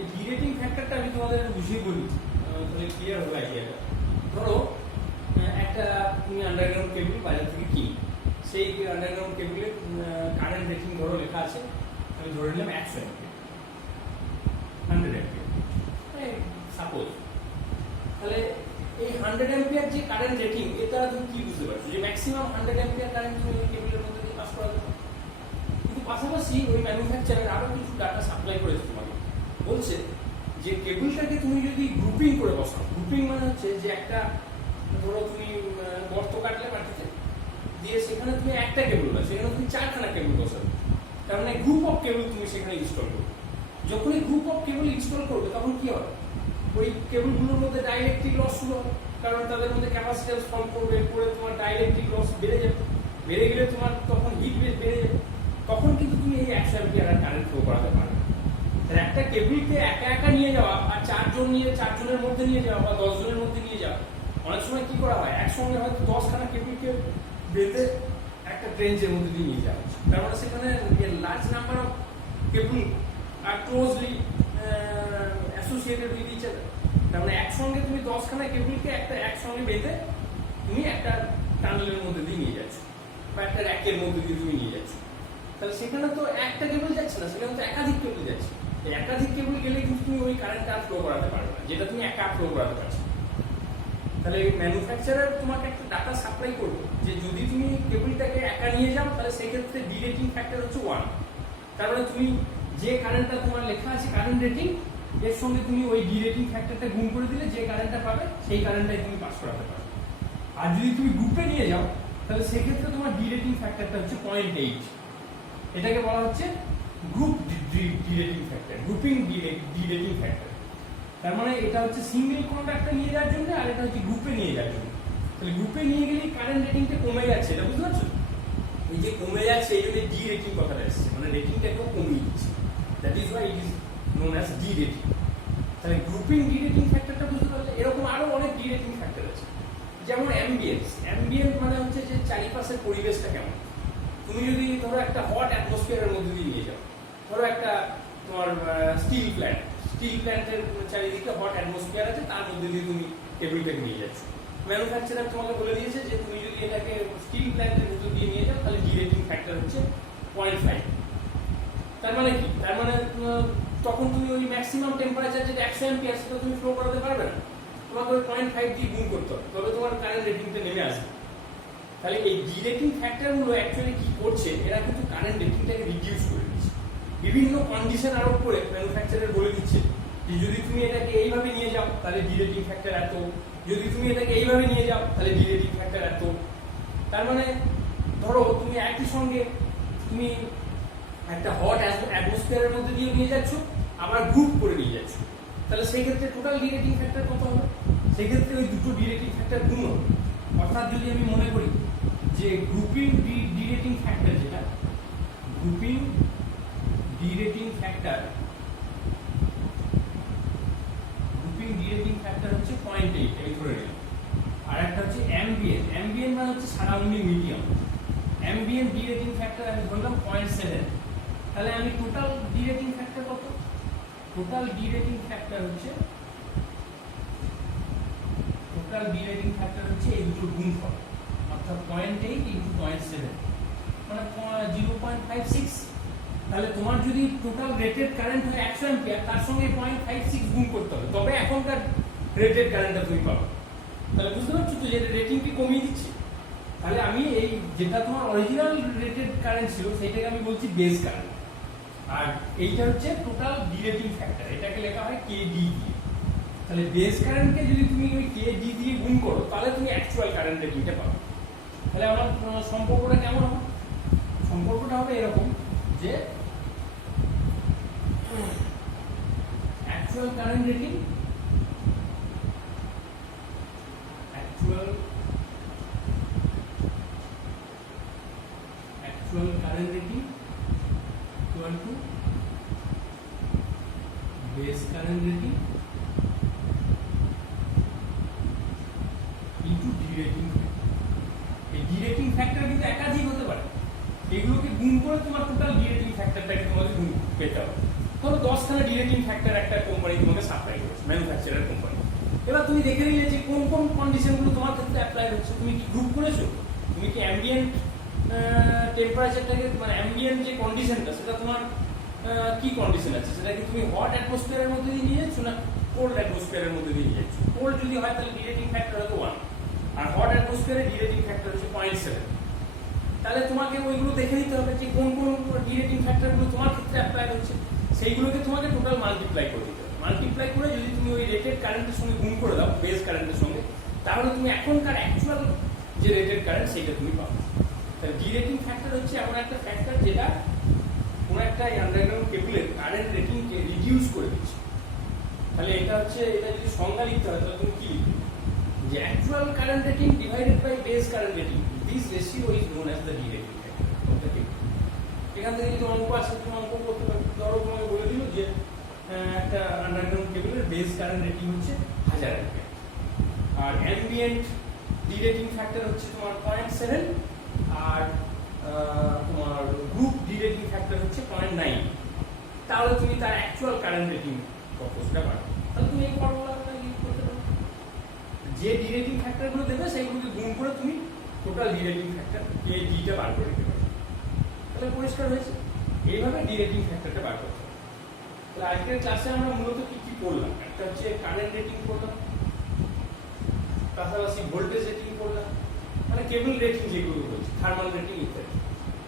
এই ডি রেটিং ফ্যাক্টরটা আমি তোমাদের বুঝিয়ে বলি তাহলে ক্লিয়ার হবে আইডিয়াটা। ধরো একটা তুমি আন্ডারগ্রাউন্ড কেবল বাজার থেকে কিনি, সেই আন্ডারগ্রাউন্ড কেবলের কারেন্ট রেটিং ধরো লেখা আছে, আমি ধরে নিলাম 100 অ্যাম্পিয়ার, 100 অ্যাম্পিয়ার সাপোজ। তাহলে এই 100 অ্যাম্পিয়ার যে কারেন্ট রেটিং, এটা তুমি কি বুঝতে পারছো যে ম্যাক্সিমাম 100 অ্যাম্পিয়ার কারেন্ট তুমি ওই কেবলের মধ্যে দিয়ে পাস করা যাবে। কিন্তু পাশাপাশি ওই ম্যানুফ্যাকচারার আরো কিছু ডাটা সাপ্লাই করেছে তোমাকে, বলছে যে কেবলটাকে তুমি যদি গ্রুপিং করে বসাও, গ্রুপিং মানে হচ্ছে যে একটা ধরো তুমি গর্ত কাটলে মাটিতে দিয়ে সেখানে তুমি একটা কেবল না, সেখানে তুমি 4খানা কেবল বসাবে, তার মানে গ্রুপ অফ কেবল তুমি সেখানে ইনস্টল করবে। যখন এই গ্রুপ অফ কেবল ইনস্টল করবে তখন কি হবে, ওই কেবলগুলোর মধ্যে ডাইইলেকট্রিক লস শুরু হবে, কারণ তাদের মধ্যে ক্যাপাসিট্যান্স ফর্ম করবে, করে তোমার ডাইইলেকট্রিক লস বেড়ে যাবে, বেড়ে গেলে তোমার তখন হিট বেড়ে যাবে, তখন কিন্তু তুমি এই 100 অ্যাম্পিয়ার আর কারেন্ট ফ্লো করাতে পারবে না। তাহলে একটা কেবলকে একা একা নিয়ে যাওয়া আর চারজনের মধ্যে নিয়ে যাওয়া বা 10 জনের মধ্যে নিয়ে যাওয়া, অনেক সময় কি করা হয়, একসঙ্গে হয়তো 10খানা কেবলকে বেঁধে একটা ট্রেঞ্চের মধ্যে দিয়ে নিয়ে যাওয়া হচ্ছে। তার মানে সেখানে large number of cable are closely associated with each other. তার মানে একসঙ্গে তুমি 10খানা কেবলকে একসঙ্গে বেঁধে তুমি একটা টানেলের মধ্যে দিয়ে নিয়ে যাচ্ছ বা একটা র্যাকের মধ্যে দিয়ে তুমি নিয়ে যাচ্ছ। তাহলে সেখানে তো একটা কেবল যাচ্ছে না, সেখানে তো একাধিক কেবল যাচ্ছে। একাধিক কেবল গেলে কিন্তু তুমি ওই কারেন্টটা ফ্লো করাতে পারবে না, যেটা তুমি একা ফ্লো করাতে পারছো। তাহলে ম্যানুফ্যাকচারার তোমাকে একটা ডাটা সাপ্লাই করবে যে যদি তুমি কেবলটাকে একা নিয়ে যাও তাহলে সেই ক্ষেত্রে ডি রেটিং ফ্যাক্টর হচ্ছে 1। তার মানে তুমি যে কারেন্টটা তোমার লেখা আছে কারেন্ট রেটিং, এর সঙ্গে তুমি ওই ডি রেটিং ফ্যাক্টরটা গুণ করে দিলে যে কারেন্টটা পাবে সেই কারেন্টটাই তুমি পাস করাতে পারবে। আর যদি তুমি গ্রুপে নিয়ে যাও তাহলে সেক্ষেত্রে তোমার ডি রেটিং ফ্যাক্টরটা হচ্ছে 0.8। এটাকে বলা হচ্ছে group D rating factor, grouping D rating factor. তার মানে এটা হচ্ছে সিঙ্গেল কন্ডাক্টর নিয়ে যাওয়ার জন্য, আর এটা হচ্ছে গ্রুপে নিয়ে যাওয়ার জন্য। তাহলে গ্রুপে নিয়ে গেলে কারেন্ট রেটিংটা কমে যাচ্ছে, এটা বুঝতে পারছো? এই যে কমে যাচ্ছে এই জন্য ডি রেটিং কথাটা এসেছে, মানে রেটিংটাকেও কমিয়ে দিচ্ছে। That is why it is known as D rating. তাহলে গ্রুপিং ডি রেটিং ফ্যাক্টরটা বুঝতে পারলে এরকম আরো অনেক ডি রেটিং ফ্যাক্টর আছে, যেমন অ্যাম্বিয়েন্স। অ্যাম্বিয়েন্ট মানে হচ্ছে যে চারিপাশের পরিবেশটা কেমন। তুমি যদি ধরো একটা হট অ্যাটমসফিয়ারের মধ্যে দিয়ে নিয়ে যাও, ধরো একটা তোমার স্টিল প্ল্যান্টের চারিদিকে হট অ্যাটমসফিয়ার আছে, তার মধ্যে দিয়ে তুমি কেবলটাকে নিয়ে যাচ্ছ। ম্যানুফ্যাকচারার তোমাকে বলে দিয়েছে যে তুমি যদি এটাকে স্টিল প্ল্যান্টের ভিতর দিয়ে নিয়ে যাও তাহলে ডি রেটিং ফ্যাক্টর হচ্ছে 0.5। তার মানে কি, তার মানে তখন তুমি ওই ম্যাক্সিমাম টেম্পারেচার যেটা 100 অ্যাম্পিয়ার সেটা তুমি ফ্লো করাতে পারবে না, তোমাকে ওই 0.5 দিয়ে গুণ করতে হবে, তবে তোমার কারেন্ট রেটিংটা নেমে আসবে। তাহলে এই ডি রেটিং ফ্যাক্টরগুলো অ্যাকচুয়ালি কি করছে, এরা কিন্তু কারেন্ট রেটিংটাকে রিডিউস করে দিচ্ছে। বিভিন্ন কন্ডিশন আরোপ করে ম্যানুফ্যাকচারার বলে দিচ্ছে যে যদি তুমি এটাকে এইভাবে নিয়ে যাও তাহলে ডি রেটিং ফ্যাক্টর এত, যদি তুমি এটাকে এইভাবে নিয়ে যাও তাহলে ডি রেটিং ফ্যাক্টর এত। তার মানে ধরো তুমি একই সঙ্গে তুমি একটা হট অ্যাটমসফিয়ারের মধ্যে দিয়ে নিয়ে যাচ্ছ, আবার গ্রুপ করে নিয়ে যাচ্ছ, তাহলে সেই ক্ষেত্রে টোটাল ডি রেটিং ফ্যাক্টর কত হবে? সেই ক্ষেত্রে ওই দুটো ডি রেটিং ফ্যাক্টর গুণ হবে। অর্থাৎ যদি আমি মনে করি যে গ্রুপিং ডি রেটিং ফ্যাক্টর, যেটা grouping D rating factor, grouping D rating factor হচ্ছে 0.8 আমি ধরে নিলাম। আর একটা হচ্ছে অ্যাম্বিয়েন্ট মানে হচ্ছে surrounding medium. Ambient D rating factor আমি ধরলাম 0.7। তাহলে আমি টোটাল ডি রেটিং ফ্যাক্টর কত? টোটাল ডি রেটিং ফ্যাক্টর হচ্ছে এই দুটো গুণফল, অর্থাৎ 0.8 ইন্টু 0.7 মানে 0.56। তাহলে তোমার যদি টোটাল রেটেড কারেন্ট হয় 100 অ্যাম্পিয়ার, তার সঙ্গে 0.56 গুণ করতে হবে, তবে এখনকার রেটেড কারেন্টটা তুমি পাবে। তাহলে বুঝতে পারছো তো যে রেটিংটি কমিয়ে দিচ্ছে। তাহলে আমি এই যেটা তোমার অরিজিনাল রেটেড কারেন্ট ছিল সেটাকে আমি বলছি বেস কারেন্ট, আর এইটা হচ্ছে টোটাল ডি রেটিং ফ্যাক্টর, এটাকে লেখা হয় কে ডি দিয়ে। তাহলে বেস কারেন্টকে যদি তুমি ওই কে ডি দিয়ে গুণ করো তাহলে তুমি অ্যাকচুয়াল কারেন্ট রেটিংটা পাবে। তাহলে আমার সম্পর্কটা কেমন হবে? সম্পর্কটা হবে এরকম যে actual current rating, actual current rating equal to base current rating into D rating. এই ডি রেটিং ফ্যাক্টর কিন্তু একাধিক হতে পারে, এগুলোকে গুণ করে তোমার টোটাল ডি রেটিং ফ্যাক্টরটাকে তোমাকে গুণ পেতে হবে। ধরো 10খানা ডি রেটিং ফ্যাক্টর একটা কোম্পানি তোমাকে সাপ্লাই করেছে, ম্যানুফ্যাকচারার কোম্পানি। এবার তুমি দেখে নিলে যে কোন কোন কন্ডিশনগুলো তোমার ক্ষেত্রে অ্যাপ্লাই হচ্ছে। তুমি কি গ্রুপ করেছো? তুমি কি অ্যাম্বিয়েন্ট টেম্পারেচারটাকে, মানে অ্যাম্বিয়েন্ট যে কন্ডিশনটা সেটা তোমার কি কন্ডিশন আছে, সেটা কি তুমি হট অ্যাটমসফিয়ারের মধ্যে দিয়ে নিয়ে যাচ্ছ না কোল্ড অ্যাটমসফিয়ারের মধ্যে দিয়ে নিয়ে যাচ্ছ? কোল্ড যদি হয় তাহলে ডি রেটিং ফ্যাক্টর হয়তো 1, আর হট অ্যাটমসফিয়ারে ডি রেটিং ফ্যাক্টর হচ্ছে 0.7। তাহলে তোমাকে ওইগুলো দেখে নিতে হবে যে কোন কোন ডি রেটিং ফ্যাক্টরগুলো তোমার ক্ষেত্রে অ্যাপ্লাই হচ্ছে, সেইগুলোকে তোমাকে টোটাল মাল্টিপ্লাই করে দিতে হবে। মাল্টিপ্লাই করে যদি তুমি ওই রেটেড কারেন্টের সঙ্গে গুণ করে দাও বেস কারেন্টের সঙ্গে, তাহলে তুমি এখনকার অ্যাকচুয়াল যে রেটেড কারেন্ট সেটা তুমি পাবে। তাহলে ডি রেটিং ফ্যাক্টর হচ্ছে এমন একটা ফ্যাক্টর যেটা কোনো একটা আন্ডারগ্রাউন্ড কেবলের কারেন্ট রেটিংকে রিডিউস করে দিচ্ছে। তাহলে এটা হচ্ছে, এটা যদি সংজ্ঞা লিখতে হয় তাহলে তুমি কি লিখবে? যে actual current rating divided by base current rating, this ratio is known as the derating factor. এখান থেকে যদি অঙ্ক আসে তুমি অঙ্ক করতে পারো। ধরো তোমাকে বলে দিল যে একটা আন্ডারগ্রাউন্ড কেবলের বেস কারেন্ট রেটিং হচ্ছে 1000 অ্যাম্পিয়ার, আর অ্যাম্বিয়েন্ট ডি রেটিং ফ্যাক্টর হচ্ছে তোমার 0.7, আর তোমার গ্রুপ ডি রেটিং ফ্যাক্টর হচ্ছে 0.9। তাহলে তুমি তার অ্যাকচুয়াল কারেন্ট রেটিং কত সেটা পারো। তাহলে তুমি এই ফর্মুলাটা ইউজ করতে পারো। যে ডি রেটিং ফ্যাক্টরগুলো দেবে সেইগুলোকে গুণ করে তুমি টোটাল ডি রেটিং ফ্যাক্টর কে ডিটা বার করে দিতে পারো। তাহলে পরিষ্কার হয়েছে। এইভাবে ডি রেটিং ফ্যাক্টরটা বার করতে হবে। তাহলে আজকের ক্লাসে আমরা মূলত কি কি পড়লাম? একটা হচ্ছে কারেন্ট রেটিং পড়লাম, পাশাপাশি ভোল্টেজ রেটিং পড়লাম, মানে কেবল রেটিং যেগুলো বলছি, থার্মাল রেটিং ইত্যাদি,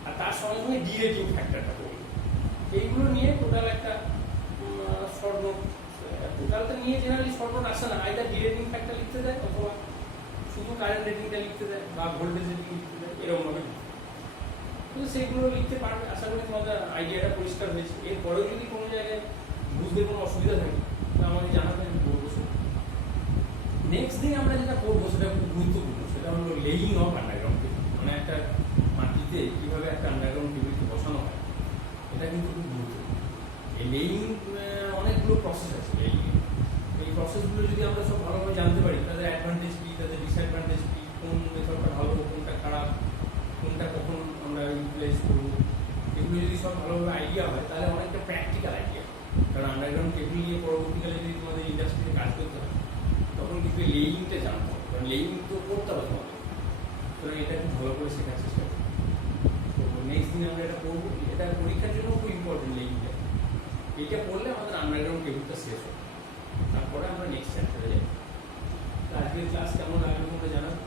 আর তার সঙ্গে সঙ্গে ডি রেটিং ফ্যাক্টরটা পড়লাম। এইগুলো নিয়ে টোটাল একটা শর্ট নোট, টোটালটা নিয়ে জেনারেলি শর্ট নোট আসে না, আইদার ডি রেটিং ফ্যাক্টর লিখতে দেয় অথবা শুধু কারেন্ট রেটিংটা লিখতে দেয় বা ভোল্টেজ রেটিং লিখতে দেয়, এরকম ভাবে। কিন্তু সেগুলো লিখতে পারবে। আশা করি তোমাদের আইডিয়াটা পরিষ্কার হয়েছে। এরপরেও যদি কোনো জায়গায় বুঝতে কোনো অসুবিধা থাকে তা আমাকে জানাতে, আমি বলবো। নেক্সট দিন আমরা যেটা করবো সেটা খুব গুরুত্বপূর্ণ, সেটা হলো লেইং অফ আন্ডারগ্রাউন্ড কেবল। মানে একটা মাটিতে কীভাবে একটা আন্ডারগ্রাউন্ড কেবলকে বসানো হয়, এটা কিন্তু খুব গুরুত্বপূর্ণ। এই লেইং অনেকগুলো প্রসেস আছে। এই প্রসেসগুলো যদি আমরা সব ভালোভাবে জানতে পারি, তাদের অ্যাডভান্টেজ কী, তাদের ডিসঅ্যাডভান্টেজ কী, কোন মেথডটা ভালো, কোনটা খারাপ, কোনটা কখন আমরা ইউটিলাইজ করবো, এগুলো যদি সব ভালোভাবে আইডিয়া হয় তাহলে অনেকটা প্র্যাকটিক্যাল আইডিয়া। কারণ আন্ডারগ্রাউন্ড কেবল নিয়ে পরবর্তীকালে যদি তোমাদের ইন্ডাস্ট্রিতে কাজ করতে হয় তখন কিন্তু লেইংটা জানতে হবে, কারণ লেইং তো করতে হবে তোমাদের। সুতরাং এটা খুব ভালো করে শেখার চেষ্টা করবো। তো নেক্সট দিন আমরা এটা পড়বো। এটা পরীক্ষার জন্য খুব ইম্পর্টেন্ট লেইংটা। এইটা পড়লে আমাদের আন্ডারগ্রাউন্ড কেবলটা শেষ হবে, তারপরে আমরা নেক্সট চ্যাপ্টারে যাই। আজকের ক্লাস কেমন লাগবে তোমরা জানাবে।